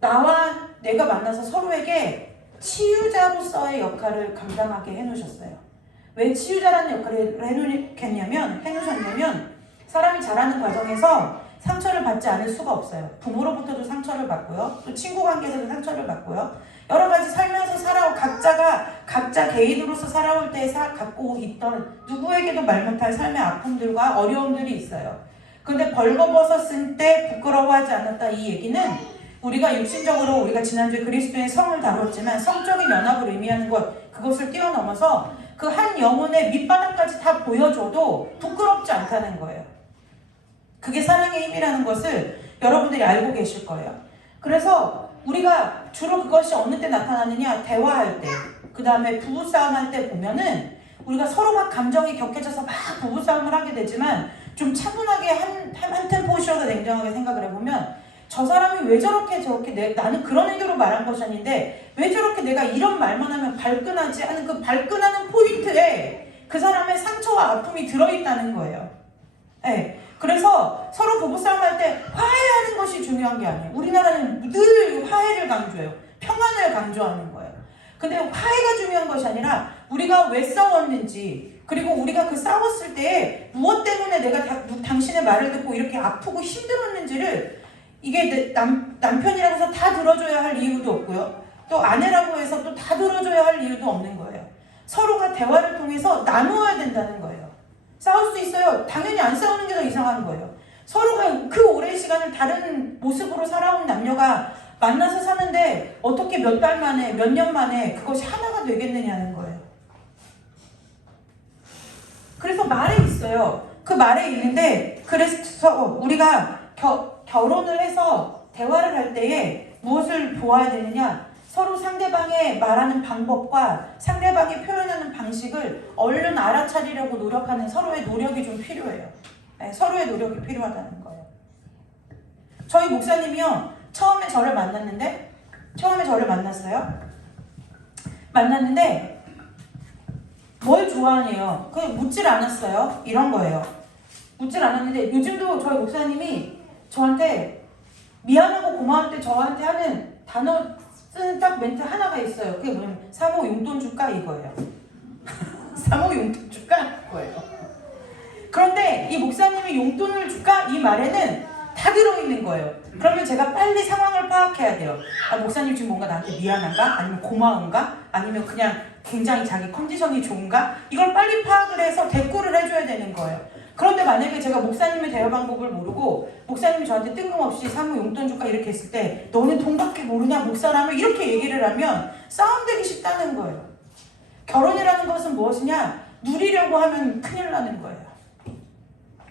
나와 내가 만나서 서로에게 치유자로서의 역할을 감당하게 해놓으셨어요. 왜 치유자라는 역할을 해놓으셨냐면 사람이 자라는 과정에서 상처를 받지 않을 수가 없어요. 부모로부터도 상처를 받고요. 또 친구 관계에서도 상처를 받고요. 여러 가지 살면서 각자 개인으로서 살아올 때 갖고 있던 누구에게도 말 못할 삶의 아픔들과 어려움들이 있어요. 근데 벌거벗었을 때 부끄러워하지 않았다, 이 얘기는 우리가 육신적으로 우리가 지난주에 그리스도의 성을 다뤘지만 성적인 연합을 의미하는 그것을 뛰어넘어서 그 한 영혼의 밑바닥까지 다 보여줘도 부끄럽지 않다는 거예요. 그게 사랑의 힘이라는 것을 여러분들이 알고 계실 거예요. 그래서 우리가 주로 그것이 어느 때 나타나느냐, 대화할 때, 그 다음에 부부싸움 할 때 보면은 우리가 서로 막 감정이 격해져서 막 부부싸움을 하게 되지만 좀 차분하게 한 템포 쉬어서 냉정하게 생각을 해보면 저 사람이 왜 저렇게 나는 그런 의도로 말한 것이 아닌데 왜 저렇게 내가 이런 말만 하면 발끈하지 하는 그 발끈하는 포인트에 그 사람의 상처와 아픔이 들어있다는 거예요. 네. 그래서 서로 부부싸움 할 때 화해하는 것이 중요한 게 아니에요. 우리나라는 늘 화해를 강조해요. 평안을 강조하는 거예요. 근데 화해가 중요한 것이 아니라 우리가 왜 싸웠는지, 그리고 우리가 그 싸웠을 때 무엇 때문에 내가 당신의 말을 듣고 이렇게 아프고 힘들었는지를, 이게 남편이라고 해서 다 들어줘야 할 이유도 없고요. 또 아내라고 해서 또 다 들어줘야 할 이유도 없는 거예요. 서로가 대화를 통해서 나누어야 된다는 거예요. 싸울 수 있어요. 당연히 안 싸우는 게 더 이상한 거예요. 서로가 그 오랜 시간을 다른 모습으로 살아온 남녀가 만나서 사는데 어떻게 몇 달 만에, 몇 년 만에 그것이 하나가 되겠느냐는 거예요. 그래서 말에 있어요. 그 말에 있는데, 그래서 우리가 결혼을 해서 대화를 할 때에 무엇을 보아야 되느냐? 서로 상대방의 말하는 방법과 상대방이 표현하는 방식을 얼른 알아차리려고 노력하는 서로의 노력이 좀 필요해요. 네, 서로의 노력이 필요하다는 거예요. 저희 목사님이요, 처음에 저를 만났어요. 만났는데 뭘 좋아하네요. 그냥 묻질 않았어요. 이런 거예요. 묻질 않았는데 요즘도 저희 목사님이 저한테 미안하고 고마울 때 저한테 하는 단어 쓰는 딱 멘트 하나가 있어요. 그게 뭐냐면 사모 용돈 줄까 이거예요. 사모 용돈 줄까 이거예요. 그런데 이 목사님이 용돈을 줄까 이 말에는 다 들어있는 거예요. 그러면 제가 빨리 상황을 파악해야 돼요. 아, 목사님 지금 뭔가 나한테 미안한가? 아니면 고마운가? 아니면 그냥 굉장히 자기 컨디션이 좋은가? 이걸 빨리 파악을 해서 대꾸를 해줘야 되는 거예요. 그런데 만약에 제가 목사님의 대화 방법을 모르고 목사님이 저한테 뜬금없이 사모 용돈 줄까 이렇게 했을 때 너는 돈밖에 모르냐 목사라면 이렇게 얘기를 하면 싸움되기 쉽다는 거예요. 결혼이라는 것은 무엇이냐? 누리려고 하면 큰일 나는 거예요.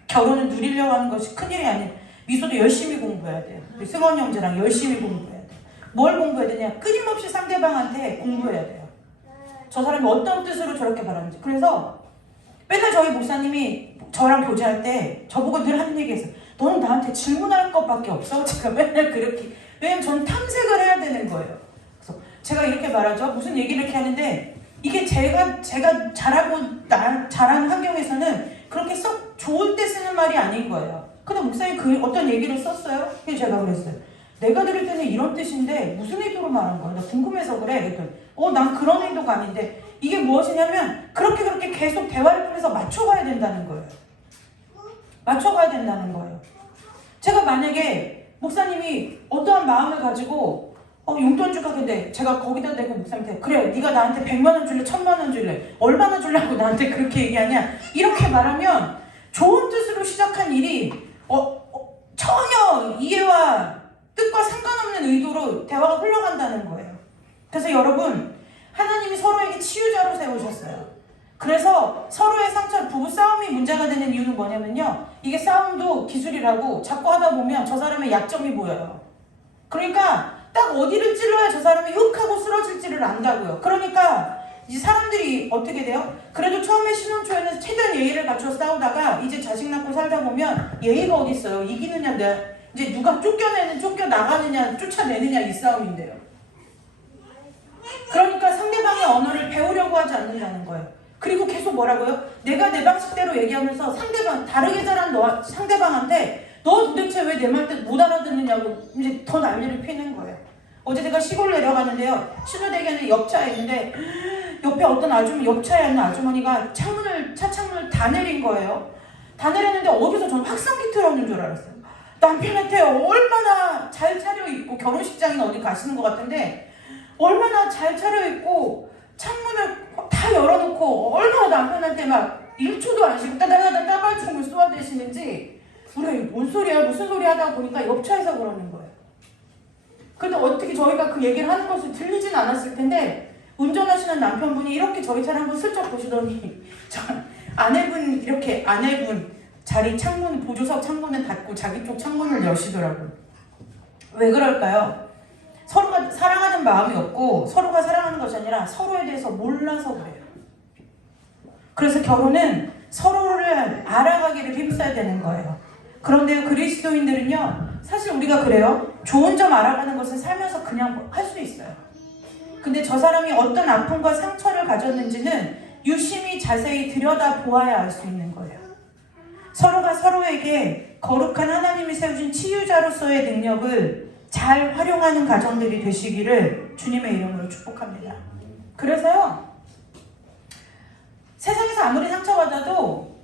결혼은 누리려고 하는 것이 큰일이 아닌, 미소도 열심히 공부해야 돼요. 우리 승원 형제랑 열심히 공부해야 돼요. 뭘 공부해야 되냐? 끊임없이 상대방한테 공부해야 돼요. 저 사람이 어떤 뜻으로 저렇게 말하는지. 그래서 맨날 저희 목사님이 저랑 교제할 때 저보고 늘 하는 얘기 했어요. 너는 나한테 질문할 것밖에 없어? 제가 맨날 그렇게. 왜냐면 저는 탐색을 해야 되는 거예요. 그래서 제가 이렇게 말하죠. 무슨 얘기를 이렇게 하는데 이게 제가 자란 환경에서는 그렇게 썩 좋을 때 쓰는 말이 아닌 거예요. 근데 목사님이 어떤 얘기를 썼어요? 그래서 제가 그랬어요. 내가 들을 때는 이런 뜻인데 무슨 의도로 말한 거야? 나 궁금해서 그래. 그랬더니 난 그런 의도가 아닌데 이게 무엇이냐면 그렇게 계속 대화를 통해서 맞춰가야 된다는 거예요. 맞춰가야 된다는 거예요. 제가 만약에 목사님이 어떠한 마음을 가지고 용돈 줄까 근데 제가 거기다 대고 목사님한테 그래 네가 나한테 100만 원 줄래 1000만 원 줄래 얼마나 줄라고 나한테 그렇게 얘기하냐 이렇게 말하면 좋은 뜻으로 시작한 일이 전혀 이해와 뜻과 상관없는 의도로 대화가 흘러간다는 거예요. 그래서 여러분 하나님이 서로에게 치유자로 세우셨어요. 그래서 서로의 상처, 부부싸움이 문제가 되는 이유는 뭐냐면요. 이게 싸움도 기술이라고 자꾸 하다 보면 저 사람의 약점이 보여요. 그러니까 딱 어디를 찔러야 저 사람이 욱하고 쓰러질지를 안다고요. 그러니까 이제 사람들이 어떻게 돼요? 그래도 처음에 신혼 초에는 최대한 예의를 갖춰 싸우다가 이제 자식 낳고 살다 보면 예의가 어디 있어요? 이기느냐, 이제 누가 쫓겨나가느냐, 쫓아내느냐 이 싸움인데요. 그러니까 상대방의 언어를 배우려고 하지 않는다는 거예요. 그리고 계속 뭐라고요? 내가 내 방식대로 얘기하면서 다르게 자란 상대방한테 너 도대체 왜 내 말 못 알아듣느냐고 이제 더 난리를 피는 거예요. 어제 제가 시골 내려가는데요. 신호대기하는 옆차에 있는데 옆에 어떤 옆차에 있는 아주머니가 차 창문을 다 내린 거예요. 다 내렸는데 어디서 저는 확성기 틀어오는 줄 알았어요. 남편한테 얼마나 잘 차려입고 결혼식장이나 어디 가시는 것 같은데 얼마나 잘 차려입고 창문을 다 열어놓고 얼마나 남편한테 막 1초도 안 쉬고 따다다다 따발총을 쏘아대시는지 우리가 뭔 소리야 무슨 소리 하다가 보니까 옆차에서 그러는 거예요. 근데 어떻게 저희가 그 얘기를 하는 것을 들리진 않았을 텐데 운전하시는 남편분이 이렇게 저희 차를 한번 슬쩍 보시더니 아내분 자리 보조석 창문을 닫고 자기 쪽 창문을 여시더라고요. 왜 그럴까요? 서로가 사랑하는 마음이 없고 서로가 사랑하는 것이 아니라 서로에 대해서 몰라서 그래요. 그래서 결혼은 서로를 알아가기를 힘써야 되는 거예요. 그런데 그리스도인들은요, 사실 우리가 그래요. 좋은 점 알아가는 것은 살면서 그냥 할 수 있어요. 근데 저 사람이 어떤 아픔과 상처를 가졌는지는 유심히 자세히 들여다보아야 알 수 있는 거예요. 서로가 서로에게 거룩한 하나님이 세우신 치유자로서의 능력을 잘 활용하는 가정들이 되시기를 주님의 이름으로 축복합니다. 그래서요, 세상에서 아무리 상처받아도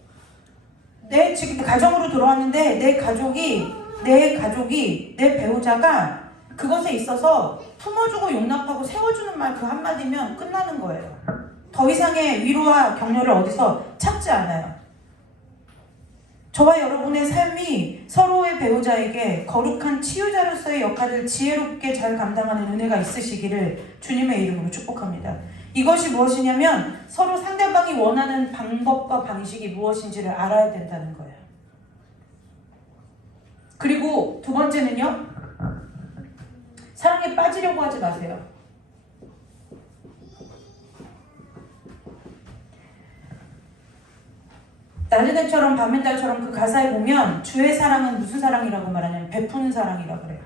내 지금 가정으로 돌아왔는데 내 가족이, 내 배우자가 그것에 있어서 품어주고 용납하고 세워주는 말 그 한마디면 끝나는 거예요. 더 이상의 위로와 격려를 어디서 찾지 않아요. 저와 여러분의 삶이 서로의 배우자에게 거룩한 치유자로서의 역할을 지혜롭게 잘 감당하는 은혜가 있으시기를 주님의 이름으로 축복합니다. 이것이 무엇이냐면 서로 상대방이 원하는 방법과 방식이 무엇인지를 알아야 된다는 거예요. 그리고 두 번째는요, 사랑에 빠지려고 하지 마세요. 낮은 해처럼 밤의 달처럼 그 가사에 보면 주의 사랑은 무슨 사랑이라고 말하냐면 베푸는 사랑이라고 그래요.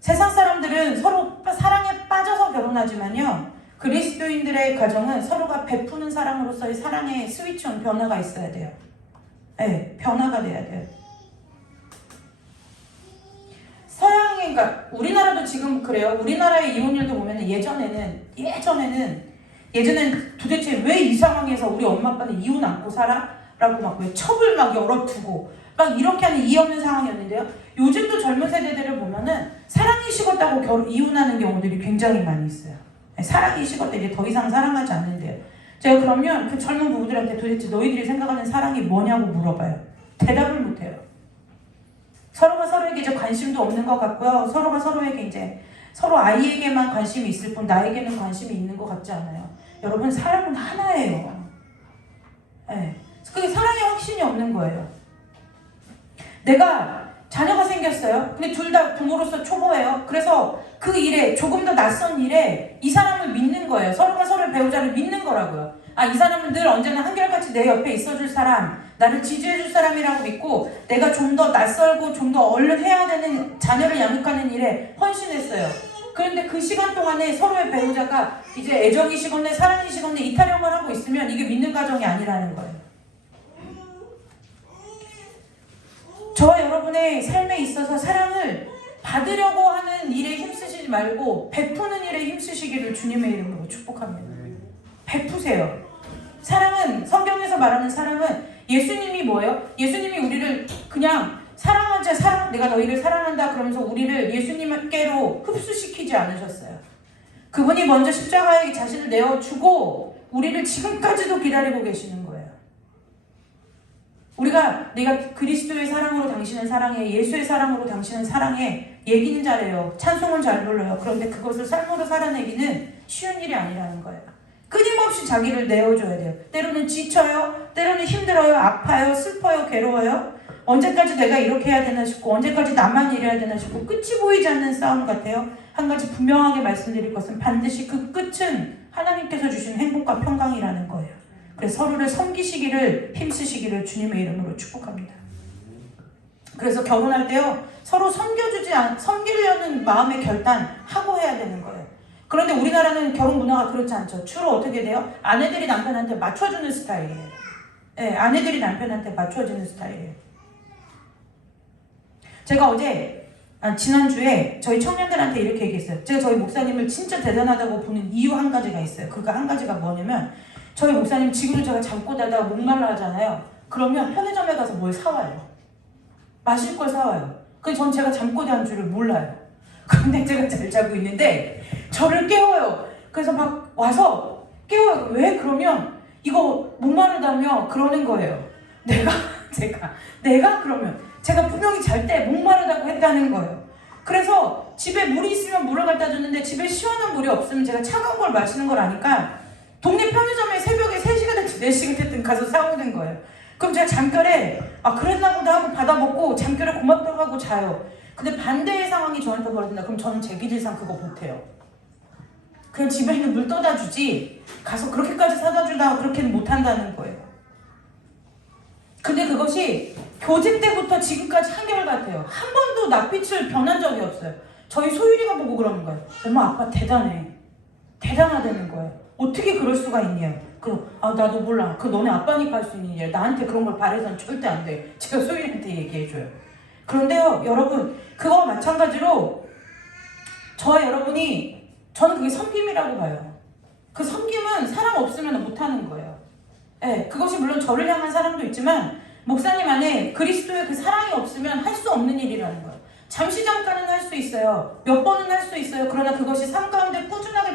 세상 사람들은 서로 사랑에 빠져서 결혼하지만요, 그리스도인들의 가정은 서로가 베푸는 사랑으로서의 사랑의 스위치온 변화가 있어야 돼요. 네, 변화가 돼야 돼요. 서양의, 그러니까 우리나라도 지금 그래요. 우리나라의 이혼율도 보면 예전에는 도대체 왜 이 상황에서 우리 엄마 아빠는 이혼 안고 살아? 라고 막 왜 첩을 막 열어두고 막 이렇게 하는 이해 없는 상황이었는데요. 요즘도 젊은 세대들을 보면은 사랑이 식었다고 이혼하는 경우들이 굉장히 많이 있어요. 사랑이 식었다, 이제 더 이상 사랑하지 않는데요. 제가 그러면 그 젊은 부부들한테 도대체 너희들이 생각하는 사랑이 뭐냐고 물어봐요. 대답을 못해요. 서로가 서로에게 이제 관심도 없는 것 같고요. 서로가 서로에게 이제 서로 아이에게만 관심이 있을 뿐 나에게는 관심이 있는 것 같지 않아요. 여러분, 사랑은 하나예요. 네. 그게 사랑의 확신이 없는 거예요. 내가 자녀가 생겼어요. 근데 둘 다 부모로서 초보예요. 그래서 그 일에, 조금 더 낯선 일에 이 사람을 믿는 거예요. 서로가 서로의 배우자를 믿는 거라고요. 아, 이 사람은 늘 언제나 한결같이 내 옆에 있어줄 사람, 나를 지지해줄 사람이라고 믿고 내가 좀 더 낯설고 좀 더 얼른 해야 되는 자녀를 양육하는 일에 헌신했어요. 그런데 그 시간 동안에 서로의 배우자가 이제 애정이시건네 사랑이시건네 이타령을 하고 있으면 이게 믿는 가정이 아니라는 거예요. 저와 여러분의 삶에 있어서 사랑을 받으려고 하는 일에 힘쓰시지 말고 베푸는 일에 힘쓰시기를 주님의 이름으로 축복합니다. 베푸세요. 사랑은, 성경에서 말하는 사랑은 예수님이 뭐예요? 예수님이 우리를 그냥 사랑하자, 내가 너희를 사랑한다 그러면서 우리를 예수님께로 흡수시키지 않으셨어요. 그분이 먼저 십자가에 자신을 내어주고 우리를 지금까지도 기다리고 계시는 거예요. 내가 그리스도의 사랑으로 당신은 사랑해, 예수의 사랑으로 당신은 사랑해 얘기는 잘해요. 찬송은 잘 불러요. 그런데 그것을 삶으로 살아내기는 쉬운 일이 아니라는 거예요. 끊임없이 자기를 내어줘야 돼요. 때로는 지쳐요. 때로는 힘들어요. 아파요. 슬퍼요. 괴로워요. 언제까지 내가 이렇게 해야 되나 싶고 언제까지 나만 이래야 되나 싶고 끝이 보이지 않는 싸움 같아요. 한 가지 분명하게 말씀드릴 것은 반드시 그 끝은 하나님께서 주신 행복과 평강이라는 거예요. 그래서 서로를 섬기시기를 힘쓰시기를 주님의 이름으로 축복합니다. 그래서 결혼할 때요, 서로 섬기려는 마음의 결단하고 해야 되는 거예요. 그런데 우리나라는 결혼 문화가 그렇지 않죠. 주로 어떻게 돼요? 아내들이 남편한테 맞춰주는 스타일이에요. 네, 아내들이 남편한테 맞춰주는 스타일이에요. 제가 지난주에 저희 청년들한테 이렇게 얘기했어요. 제가 저희 목사님을 진짜 대단하다고 보는 이유 한 가지가 있어요. 그 한 가지가 뭐냐면, 저희 목사님 지금도 제가 잠꼬 자다가 목말라 하잖아요. 그러면 편의점에 가서 뭘 사와요. 마실 걸 사와요. 근데 전 제가 잠꼬 잔 줄을 몰라요. 근데 제가 잘 자고 있는데 저를 깨워요. 그래서 막 와서 깨워요. 왜? 그러면 이거 목마르다며 그러는 거예요. 내가 그러면 제가 분명히 잘 때 목마르다고 했다는 거예요. 그래서 집에 물이 있으면 물을 갖다 줬는데 집에 시원한 물이 없으면 제가 차가운 걸 마시는 걸 아니까 동네 편의점에 새벽에 3시가 됐든 4시가 됐든 가서 사오는 거예요. 그럼 제가 잠결에 그랬나 보다 하고 받아 먹고 잠결에 고맙다고 하고 자요. 근데 반대의 상황이 저한테 벌어진다. 그럼 저는 제 기질상 그거 못해요. 그냥 집에 있는 물 떠다 주지 가서 그렇게까지 사다 주다가 그렇게는 못한다는 거예요. 근데 그것이 교제 때부터 지금까지 한결같아요. 한 번도 낯빛을 변한 적이 없어요. 저희 소율이가 보고 그러는 거예요. 엄마, 아빠 대단해. 대단하다는 거예요. 어떻게 그럴 수가 있냐. 나도 몰라. 너네 아빠니까 할 수 있는 일. 나한테 그런 걸 바래서는 절대 안 돼. 제가 소율이한테 얘기해줘요. 그런데요, 여러분, 그거와 마찬가지로 저는 그게 섬김이라고 봐요. 그 섬김은 사랑 없으면 못하는 거예요. 네, 그것이 물론 저를 향한 사랑도 있지만 목사님 안에 그리스도의 그 사랑이 없으면 할 수 없는 일이라는 거예요. 잠시 잠깐은 할 수 있어요. 몇 번은 할 수 있어요. 그러나 그것이 삶 가운데 꾸준하게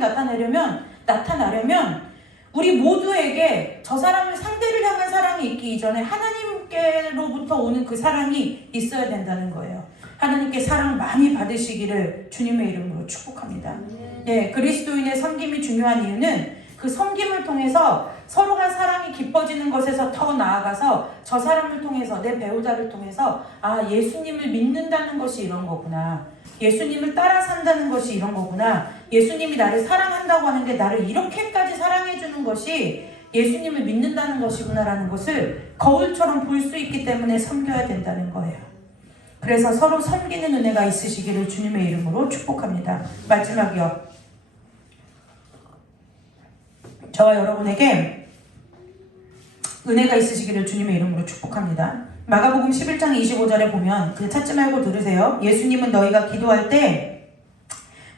나타나려면 우리 모두에게 저 사람을 상대를 향한 사랑이 있기 이전에 하나님께로부터 오는 그 사랑이 있어야 된다는 거예요. 하나님께 사랑 많이 받으시기를 주님의 이름으로 축복합니다. 네, 그리스도인의 섬김이 중요한 이유는 그 섬김을 통해서 서로가 사랑이 깊어지는 것에서 더 나아가서 저 사람을 통해서, 내 배우자를 통해서 예수님을 믿는다는 것이 이런 거구나. 예수님을 따라 산다는 것이 이런 거구나. 예수님이 나를 사랑한다고 하는데 나를 이렇게까지 사랑해 주는 것이 예수님을 믿는다는 것이구나라는 것을 거울처럼 볼 수 있기 때문에 섬겨야 된다는 거예요. 그래서 서로 섬기는 은혜가 있으시기를 주님의 이름으로 축복합니다. 마지막이요. 저와 여러분에게 은혜가 있으시기를 주님의 이름으로 축복합니다. 마가복음 11장 25절에 보면, 찾지 말고 들으세요. 예수님은 너희가 기도할 때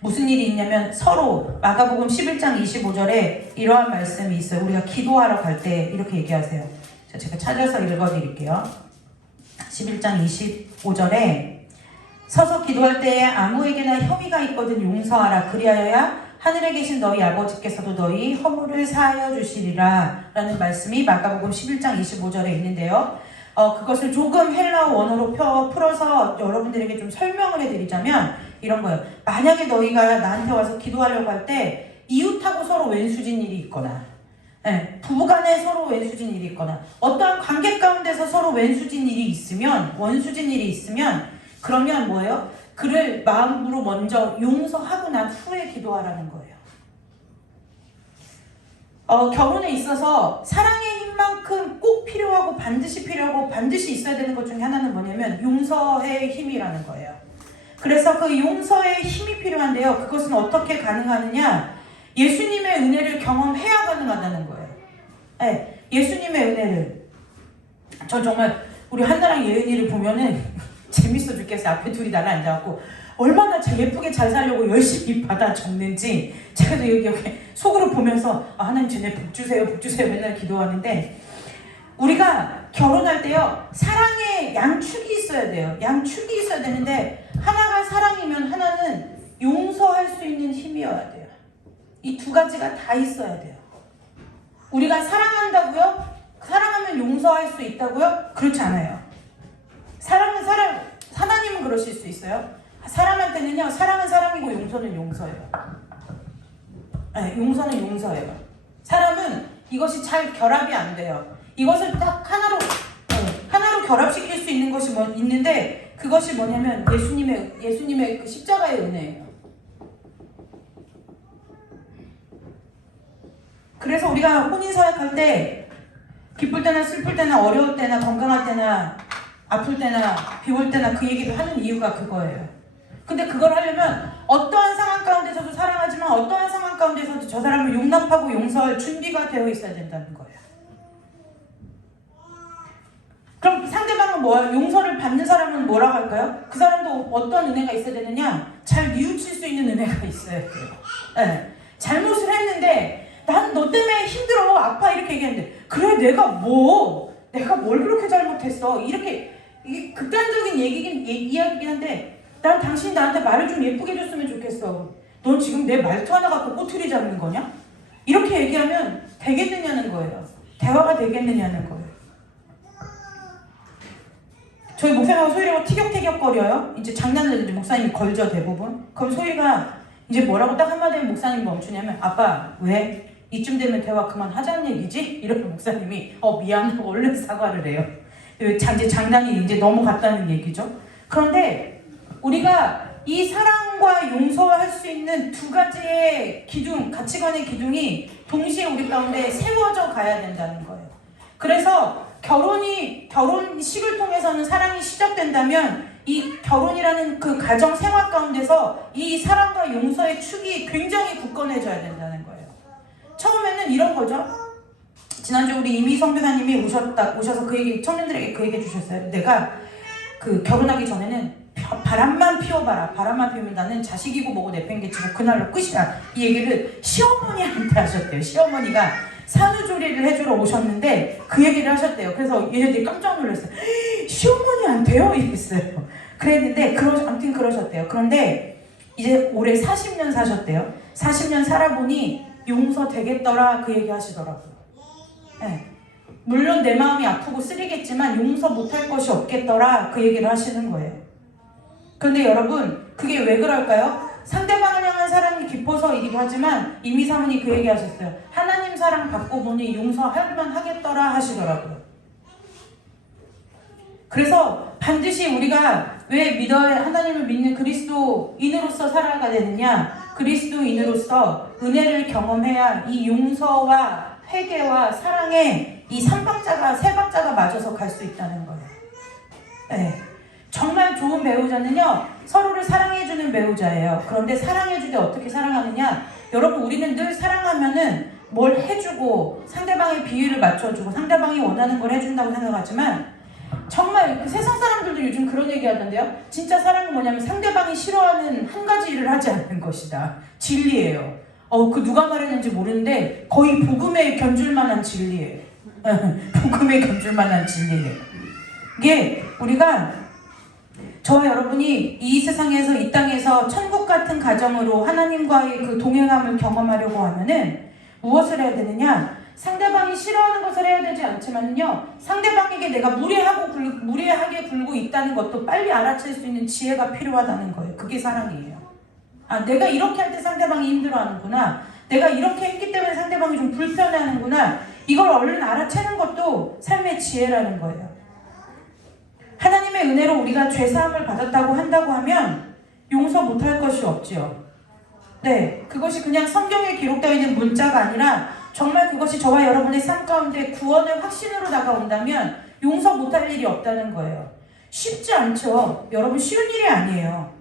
무슨 일이 있냐면 서로, 마가복음 11장 25절에 이러한 말씀이 있어요. 우리가 기도하러 갈 때 이렇게 얘기하세요. 제가 찾아서 읽어드릴게요. 11장 25절에 서서 기도할 때에 아무에게나 혐의가 있거든 용서하라. 그리하여야 하늘에 계신 너희 아버지께서도 너희 허물을 사하여 주시리라 라는 말씀이 마가복음 11장 25절에 있는데요. 그것을 조금 헬라어 원어로 풀어서 여러분들에게 좀 설명을 해드리자면 이런 거예요. 만약에 너희가 나한테 와서 기도하려고 할 때 이웃하고 서로 왼수진 일이 있거나, 부부간에 서로 왼수진 일이 있거나, 어떠한 관계 가운데서 서로 왼수진 일이 있으면, 원수진 일이 있으면, 그러면 뭐예요? 그를 마음으로 먼저 용서하고 난 후에 기도하라는 거예요. 결혼에 있어서 사랑의 힘만큼 꼭 필요하고 반드시 있어야 되는 것 중에 하나는 뭐냐면 용서의 힘이라는 거예요. 그래서 그 용서의 힘이 필요한데요. 그것은 어떻게 가능하느냐? 예수님의 은혜를 경험해야 가능하다는 거예요. 네, 예수님의 은혜를. 저 정말 우리 한나랑 예은이를 보면은 재밌어 죽겠어요. 앞에 둘이 나를 앉아갖고 얼마나 예쁘게 잘 살려고 열심히 받아 적는지 제가 여기 속으로 보면서 하나님 쟤네 복 주세요 맨날 기도하는데, 우리가 결혼할 때요 사랑의 양축이 있어야 돼요. 양축이 있어야 되는데 하나가 사랑이면 하나는 용서할 수 있는 힘이어야 돼요. 이 두 가지가 다 있어야 돼요. 우리가 사랑한다고요? 사랑하면 용서할 수 있다고요? 그렇지 않아요. 사랑은 하나님은 그러실 수 있어요. 사람한테는요, 사랑은 사랑이고 용서는 용서예요. 네, 용서는 용서예요. 사람은 이것이 잘 결합이 안 돼요. 이것을 딱 하나로 결합시킬 수 있는 것이 있는데, 그것이 뭐냐면 예수님의 그 십자가의 은혜예요. 그래서 우리가 혼인서약할 때 기쁠 때나 슬플 때나 어려울 때나 건강할 때나 아플 때나 비올 때나 그 얘기를 하는 이유가 그거예요. 근데 그걸 하려면 어떠한 상황 가운데서도 사랑하지만 어떠한 상황 가운데서도 저 사람을 용납하고 용서할 준비가 되어 있어야 된다는 거예요. 그럼 상대방은 뭐야? 용서를 받는 사람은 뭐라고 할까요? 그 사람도 어떤 은혜가 있어야 되느냐? 잘 뉘우칠 수 있는 은혜가 있어야 돼요. 네. 잘못을 했는데 난 너 때문에 힘들어, 아파 이렇게 얘기했는데, 그래 내가 뭘 그렇게 잘못했어, 이렇게 이게 극단적인 이야기긴 한데, 난 당신이 나한테 말을 좀 예쁘게 해줬으면 좋겠어. 넌 지금 내 말투 하나 갖고 꼬투리 잡는 거냐? 이렇게 얘기하면 되겠느냐는 거예요. 대화가 되겠느냐는 거예요. 저희 목사님하고 소율이가 티격태격거려요. 이제 장난을 이제 목사님이 걸죠, 대부분. 그럼 소율이가 이제 뭐라고 딱 한마디 하면 목사님이 멈추냐면, 아빠 왜? 이쯤 되면 대화 그만하자는 얘기지? 이러면 목사님이 미안하고 얼른 사과를 해요. 이제 장난이 이제 넘어갔다는 얘기죠. 그런데 우리가 이 사랑과 용서할 수 있는 두 가지의 기둥, 가치관의 기둥이 동시에 우리 가운데 세워져 가야 된다는 거예요. 그래서 결혼식을 통해서는 사랑이 시작된다면 이 결혼이라는 그 가정 생활 가운데서 이 사랑과 용서의 축이 굉장히 굳건해져야 된다는 거예요. 처음에는 이런 거죠. 지난주 우리 이미 선교사님이 오셔서 그 얘기, 청년들에게 그 얘기 해주셨어요. 내가 그 결혼하기 전에는 바람만 피워봐라. 바람만 피우면 나는 자식이고 뭐고 내팽개치고 그날로 끝이야. 이 얘기를 시어머니한테 하셨대요. 시어머니가 산후조리를 해주러 오셨는데 그 얘기를 하셨대요. 그래서 얘네들이 깜짝 놀랐어요. 시어머니한테요? 이랬어요. 그랬는데 아무튼 그러셨대요. 그런데 이제 올해 40년 사셨대요. 40년 살아보니 용서 되겠더라 그 얘기 하시더라고요. 네. 물론 내 마음이 아프고 쓰리겠지만 용서 못할 것이 없겠더라 그 얘기를 하시는 거예요. 그런데 여러분 그게 왜 그럴까요? 상대방을 향한 사랑이 깊어서이기도 하지만 이미 사모님 그 얘기 하셨어요. 하나님 사랑 받고 보니 용서할 만하겠더라 하시더라고요. 그래서 반드시 우리가 왜 하나님을 믿는 그리스도인으로서 살아가야 되느냐? 그리스도인으로서 은혜를 경험해야 이 용서와 회개와 사랑의 이 세 박자가 맞아서 갈 수 있다는 거예요. 네. 정말 좋은 배우자는요, 서로를 사랑해주는 배우자예요. 그런데 사랑해줄 때 어떻게 사랑하느냐? 여러분, 우리는 늘 사랑하면은 뭘 해주고 상대방의 비율을 맞춰주고 상대방이 원하는 걸 해준다고 생각하지만 정말 세상 사람들도 요즘 그런 얘기 하던데요. 진짜 사랑은 뭐냐면 상대방이 싫어하는 한 가지 일을 하지 않는 것이다. 진리예요. 그 누가 말했는지 모르는데 거의 복음에 견줄 만한 진리예요. 복음에 견줄 만한 진리예요. 이게 우리가 저와 여러분이 이 세상에서 이 땅에서 천국 같은 가정으로 하나님과의 그 동행함을 경험하려고 하면은 무엇을 해야 되느냐? 상대방이 싫어하는 것을 해야 되지 않지만요, 상대방에게 내가 무례하게 굴고 있다는 것도 빨리 알아챌 수 있는 지혜가 필요하다는 거예요. 그게 사랑이에요. 내가 이렇게 할 때 상대방이 힘들어하는구나. 내가 이렇게 했기 때문에 상대방이 좀 불편해하는구나. 이걸 얼른 알아채는 것도 삶의 지혜라는 거예요. 하나님의 은혜로 우리가 죄사함을 받았다고 한다고 하면 용서 못할 것이 없지요. 네, 그것이 그냥 성경에 기록되어 있는 문자가 아니라 정말 그것이 저와 여러분의 삶 가운데 구원의 확신으로 다가온다면 용서 못할 일이 없다는 거예요. 쉽지 않죠. 여러분, 쉬운 일이 아니에요.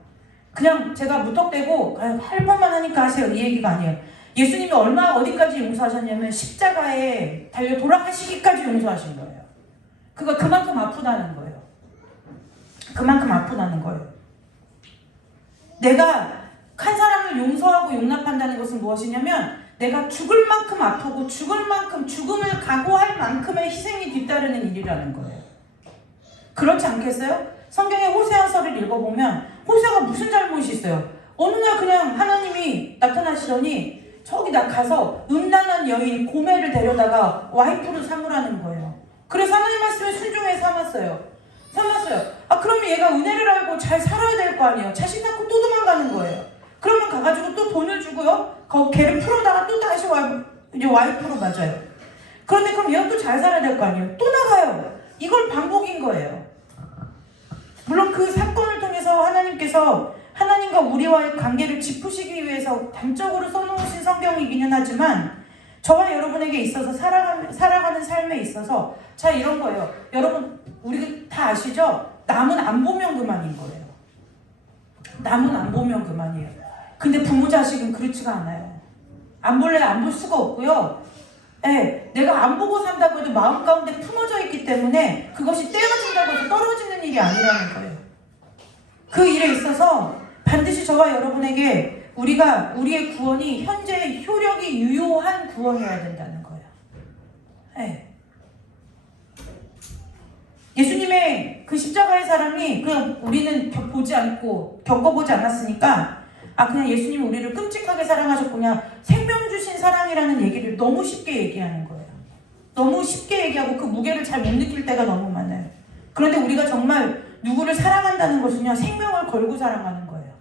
그냥 제가 무턱대고 할 법만 하니까 하세요 이 얘기가 아니에요. 예수님이 어디까지 용서하셨냐면 십자가에 달려 돌아가시기까지 용서하신 거예요. 그만큼 아프다는 거예요. 그만큼 아프다는 거예요. 내가 한 사람을 용서하고 용납한다는 것은 무엇이냐면 내가 죽을 만큼 아프고 죽을 만큼 죽음을 각오할 만큼의 희생이 뒤따르는 일이라는 거예요. 그렇지 않겠어요? 성경의 호세아서를 읽어보면 호세가 무슨 잘못이 있어요? 어느 날 그냥 하나님이 나타나시더니 저기 가서 음란한 여인 고멜을 데려다가 와이프로 삼으라는 거예요. 그래서 하나님 말씀에 순종해 삼았어요. 그러면 얘가 은혜를 알고 잘 살아야 될 거 아니에요. 자신 낳고 또 도망가는 거예요. 그러면 가가지고 또 돈을 주고요, 걔를 풀어다가 또 다시 이제 와이프로 맞아요. 그런데 그럼 얘가 또 잘 살아야 될 거 아니에요. 또 나가요. 이걸 반복인 거예요. 물론 그 사건을 통해서 하나님께서 하나님과 우리와의 관계를 짚으시기 위해서 단적으로 써놓으신 성경이기는 하지만 저와 여러분에게 있어서 살아가는 삶에 있어서 자, 이런 거예요. 여러분, 우리 다 아시죠? 남은 안 보면 그만인 거예요. 남은 안 보면 그만이에요. 근데 부모 자식은 그렇지가 않아요. 안 볼래 안 볼 수가 없고요. 내가 안 보고 산다고 해도 마음 가운데 품어져 있기 때문에 그것이 떼어진다고 해서 떨어지는 일이 아니라는 거예요. 그 일에 있어서 반드시 저와 여러분에게 우리의 구원이 현재 효력이 유효한 구원이어야 된다는 거예요. 예수님의 그 십자가의 사랑이 그냥 우리는 겪어보지 않았으니까 그냥 예수님이 우리를 끔찍하게 사랑하셨구나, 생명 주신 사랑이라는 얘기를 너무 쉽게 얘기하는 거예요. 너무 쉽게 얘기하고 그 무게를 잘 못 느낄 때가 너무 많아요. 그런데 우리가 정말 누구를 사랑한다는 것은요, 생명을 걸고 사랑하는 거예요.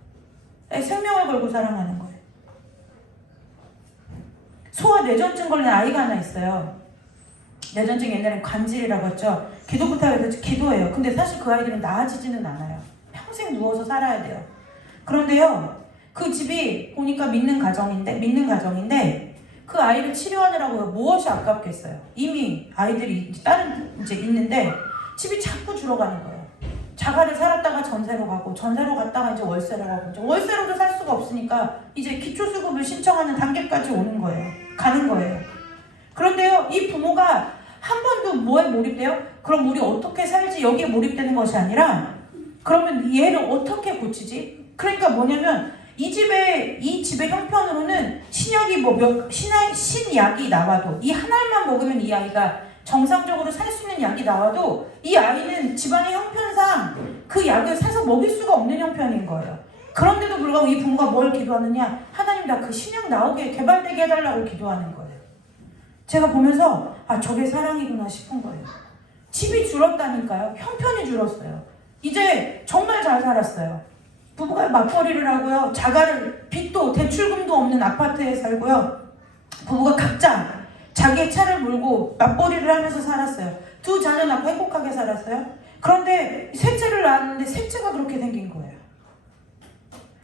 생명을 걸고 사랑하는 거예요. 소아 뇌전증 걸린 아이가 하나 있어요. 뇌전증 옛날엔 관질이라고 했죠. 기도부터 해서 기도해요. 근데 사실 그 아이들은 나아지지는 않아요. 평생 누워서 살아야 돼요. 그런데요, 그 집이 보니까 믿는 가정인데 그 아이를 치료하느라고요, 무엇이 아깝겠어요. 이미 아이들이 이제 있는데 집이 자꾸 줄어가는 거예요. 자가를 살았다가 전세로 가고, 전세로 갔다가 이제 월세로 가고, 이제 월세로도 살 수가 없으니까 이제 기초수급을 신청하는 단계까지 오는 거예요. 가는 거예요. 그런데요, 이 부모가 한 번도 뭐에 몰입돼요? 그럼 우리 어떻게 살지? 여기에 몰입되는 것이 아니라 그러면 얘를 어떻게 고치지? 그러니까 뭐냐면 이 집의 형편으로는 신약이 신약이 나와도 이 한 알만 먹으면 이 아이가 정상적으로 살 수 있는 약이 나와도 이 아이는 집안의 형편상 그 약을 사서 먹일 수가 없는 형편인 거예요. 그런데도 불구하고 이 부모가 뭘 기도하느냐? 하나님 나 그 신약 나오게 개발되게 해달라고 기도하는 거예요. 제가 보면서 저게 사랑이구나 싶은 거예요. 집이 줄었다니까요. 형편이 줄었어요. 이제 정말 잘 살았어요. 부부가 맞벌이를 하고요. 빚도 대출금도 없는 아파트에 살고요. 부부가 각자 자기의 차를 몰고 맞벌이를 하면서 살았어요. 2 자녀 낳고 행복하게 살았어요. 그런데 셋째를 낳았는데 셋째가 그렇게 생긴 거예요.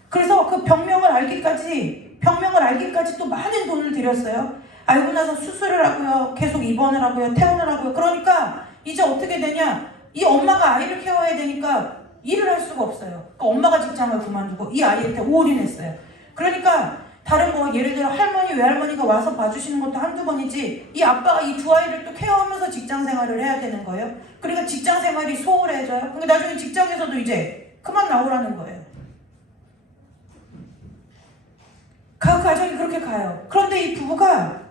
그래서 그 병명을 알기까지 또 많은 돈을 들였어요. 알고 나서 수술을 하고요. 계속 입원을 하고요. 퇴원을 하고요. 그러니까 이제 어떻게 되냐? 이 엄마가 아이를 케어해야 되니까 일을 할 수가 없어요. 그러니까 엄마가 직장을 그만두고 이 아이한테 올인했어요. 그러니까 다른 예를 들어 할머니, 외할머니가 와서 봐주시는 것도 한두 번이지 이 아빠가 이 2 아이를 또 케어하면서 직장 생활을 해야 되는 거예요. 그러니까 직장 생활이 소홀해져요. 그러니까 나중에 직장에서도 이제 그만 나오라는 거예요. 그 가정이 그렇게 가요. 그런데 이 부부가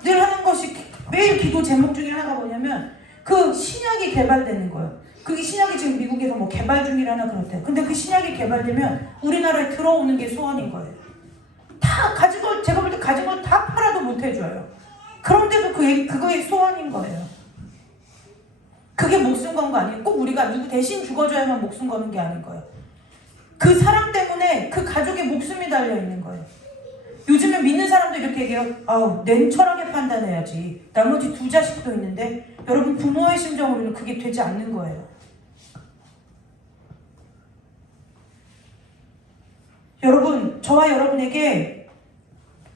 늘 하는 것이 매일 기도 제목 중에 하나가 뭐냐면 그 신약이 개발되는 거예요. 그게 신약이 지금 미국에서 개발 중이라나 그렇대요. 근데 그 신약이 개발되면 우리나라에 들어오는 게 소원인 거예요. 제가 볼 때 가진 걸 다 팔아도 못 해줘요. 그런데도 그거의 소원인 거예요. 그게 목숨 건 거 아니에요. 꼭 우리가 누구 대신 죽어줘야만 목숨 거는 게 아닌 거예요. 그 사랑 때문에 그 가족의 목숨이 달려있는 거예요. 요즘에 믿는 사람도 이렇게 얘기해요. 냉철하게 판단해야지. 나머지 2 자식도 있는데 여러분 부모의 심정으로는 그게 되지 않는 거예요. 여러분, 저와 여러분에게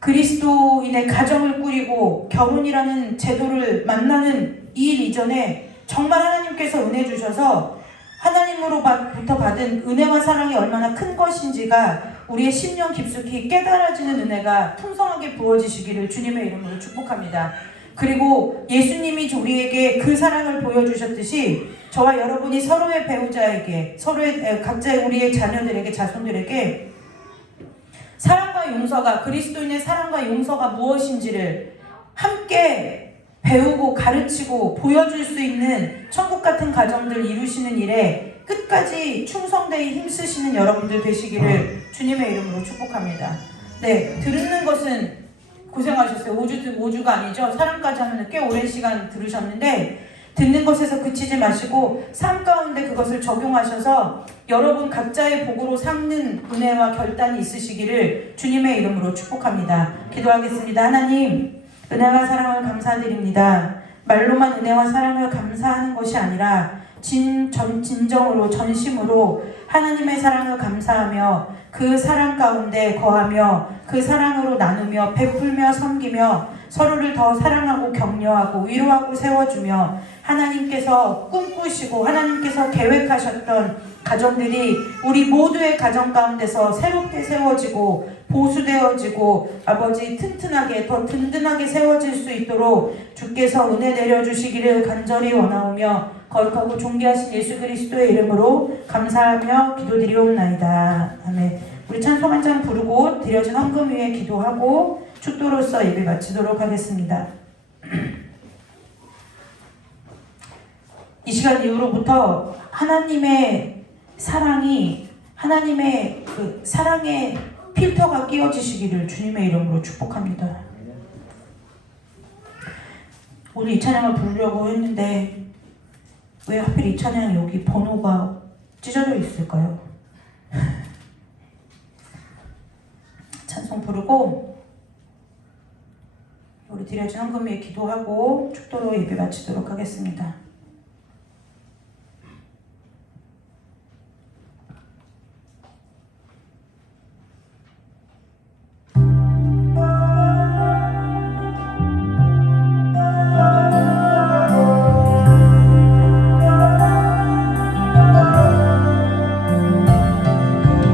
그리스도인의 가정을 꾸리고 결혼이라는 제도를 만나는 이 일 이전에 정말 하나님께서 은혜 주셔서 하나님으로부터 받은 은혜와 사랑이 얼마나 큰 것인지가 우리의 심령 깊숙이 깨달아지는 은혜가 풍성하게 부어지시기를 주님의 이름으로 축복합니다. 그리고 예수님이 우리에게 그 사랑을 보여주셨듯이 저와 여러분이 서로의 배우자에게 각자의 우리의 자녀들에게 자손들에게 사랑과 용서가 그리스도인의 사랑과 용서가 무엇인지를 함께 배우고 가르치고 보여줄 수 있는 천국 같은 가정들 이루시는 일에 끝까지 충성되이 힘쓰시는 여러분들 되시기를 주님의 이름으로 축복합니다. 네, 들은 것은 고생하셨어요. 5주가 아니죠. 사랑까지 하면 꽤 오랜 시간 들으셨는데 듣는 것에서 그치지 마시고 삶 가운데 그것을 적용하셔서 여러분 각자의 복으로 삼는 은혜와 결단이 있으시기를 주님의 이름으로 축복합니다. 기도하겠습니다. 하나님, 은혜와 사랑을 감사드립니다. 말로만 은혜와 사랑을 감사하는 것이 아니라 진정으로 전심으로 하나님의 사랑을 감사하며 그 사랑 가운데 거하며 그 사랑으로 나누며 베풀며 섬기며 서로를 더 사랑하고 격려하고 위로하고 세워주며 하나님께서 꿈꾸시고 하나님께서 계획하셨던 가정들이 우리 모두의 가정 가운데서 새롭게 세워지고 보수되어지고 아버지 튼튼하게 더 든든하게 세워질 수 있도록 주께서 은혜 내려주시기를 간절히 원하오며 거룩하고 존귀하신 예수 그리스도의 이름으로 감사하며 기도드리옵나이다. 아멘. 우리 찬송 한 장 부르고 드려진 헌금 위에 기도하고 축도로서 예배 마치도록 하겠습니다. 이 시간 이후로부터 하나님의 사랑이 하나님의 그 사랑의 필터가 끼워지시기를 주님의 이름으로 축복합니다. 오늘 이 찬양을 부르려고 했는데 왜 하필 이 찬양이 여기 번호가 찢어져 있을까요? 찬송 부르고 우리 드려진 헌금 위에 기도하고 축도로 예배 마치도록 하겠습니다.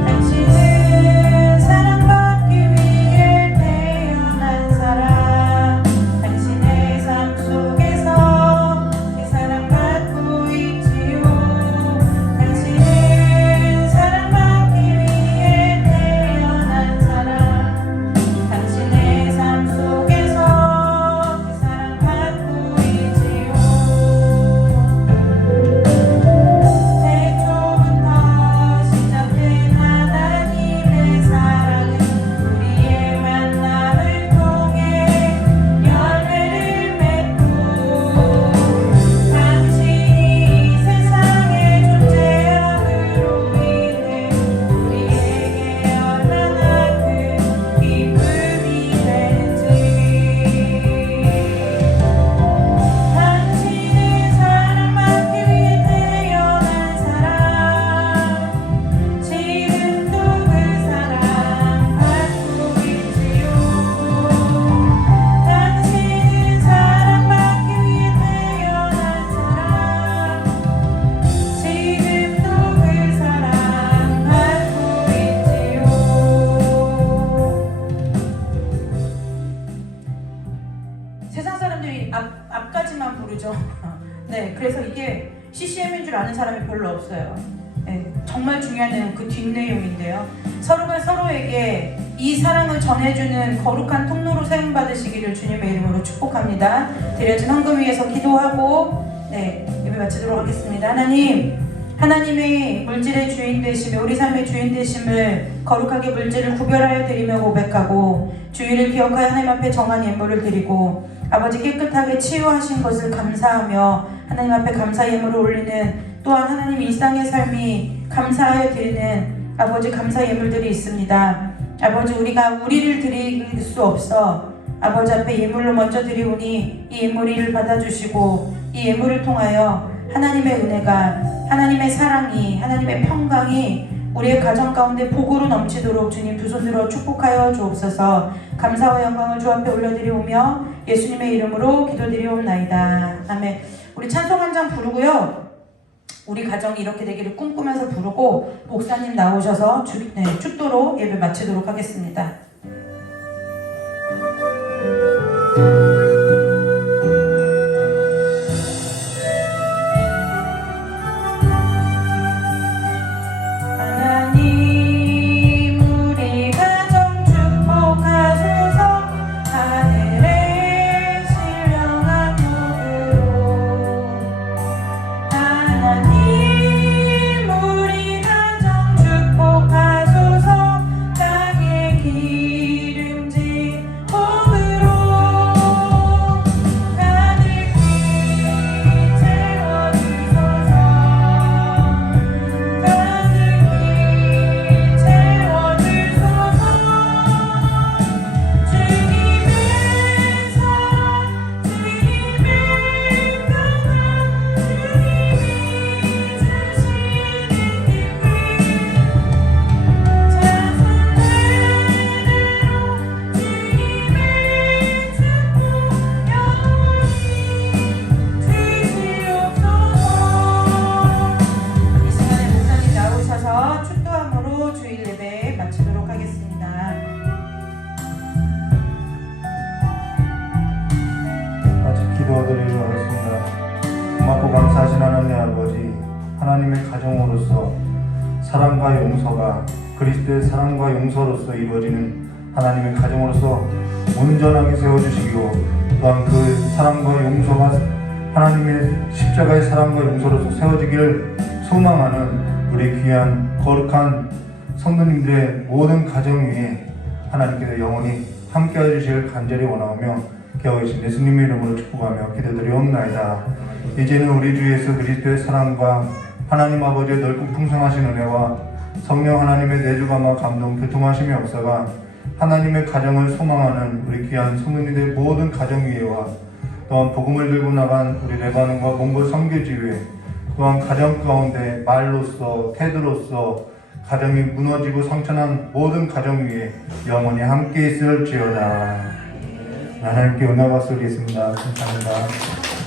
당신은 사랑받기 위해 CCM인 줄 아는 사람이 별로 없어요. 네, 정말 중요한 내용 그 뒷내용인데요. 서로가 서로에게 이 사랑을 전해주는 거룩한 통로로 사용받으시기를 주님의 이름으로 축복합니다. 드려진 헌금 위에서 기도하고 예배 마치도록 하겠습니다. 하나님의 물질의 주인 되심에 우리 삶의 주인 되심을 거룩하게 물질을 구별하여 드리며 고백하고 주의를 기억하여 하나님 앞에 정한 예물을 드리고 아버지 깨끗하게 치유하신 것을 감사하며 하나님 앞에 감사 예물을 올리는 또한 하나님 일상의 삶이 감사하여 드리는 아버지 감사 예물들이 있습니다. 아버지 우리가 우리를 드릴 수 없어 아버지 앞에 예물로 먼저 드리오니 이 예물을 받아주시고 이 예물을 통하여 하나님의 은혜가 하나님의 사랑이 하나님의 평강이 우리의 가정 가운데 복으로 넘치도록 주님 두 손 들어 축복하여 주옵소서. 감사와 영광을 주 앞에 올려드리오며 예수님의 이름으로 기도드리옵나이다. 아멘. 우리 찬송 한 장 부르고요. 우리 가정이 이렇게 되기를 꿈꾸면서 부르고 목사님 나오셔서 축도로 예배 마치도록 하겠습니다. 기도드리도록 하겠습니다. 고맙고 감사하신 하나님 아버지, 하나님의 가정으로서 사랑과 용서가 그리스도의 사랑과 용서로서 이루어지는 하나님의 가정으로서 온전하게 세워주시기로 또한 그 사랑과 용서가 하나님의 십자가의 사랑과 용서로서 세워지기를 소망하는 우리 귀한 거룩한 성도님들의 모든 가정 위에 하나님께서 영원히 함께 해주시길 간절히 원하오며 겨우신 예수님의 이름으로 축복하며 기도드리옵나이다. 이제는 우리 주 예수 그리스도의 사랑과 하나님 아버지의 넓고 풍성하신 은혜와 성령 하나님의 내주감과 감동 교통하심의 역사가 하나님의 가정을 소망하는 우리 귀한 성도님들의 모든 가정 위에와 또한 복음을 들고 나간 우리 레바논과 몽골 선교지 위에 또한 가정 가운데 말로써 태도로서 가정이 무너지고 상처난 모든 가정 위에 영원히 함께 있을지어다. 하나님께 은혜와 박수 드리겠습니다. 감사합니다.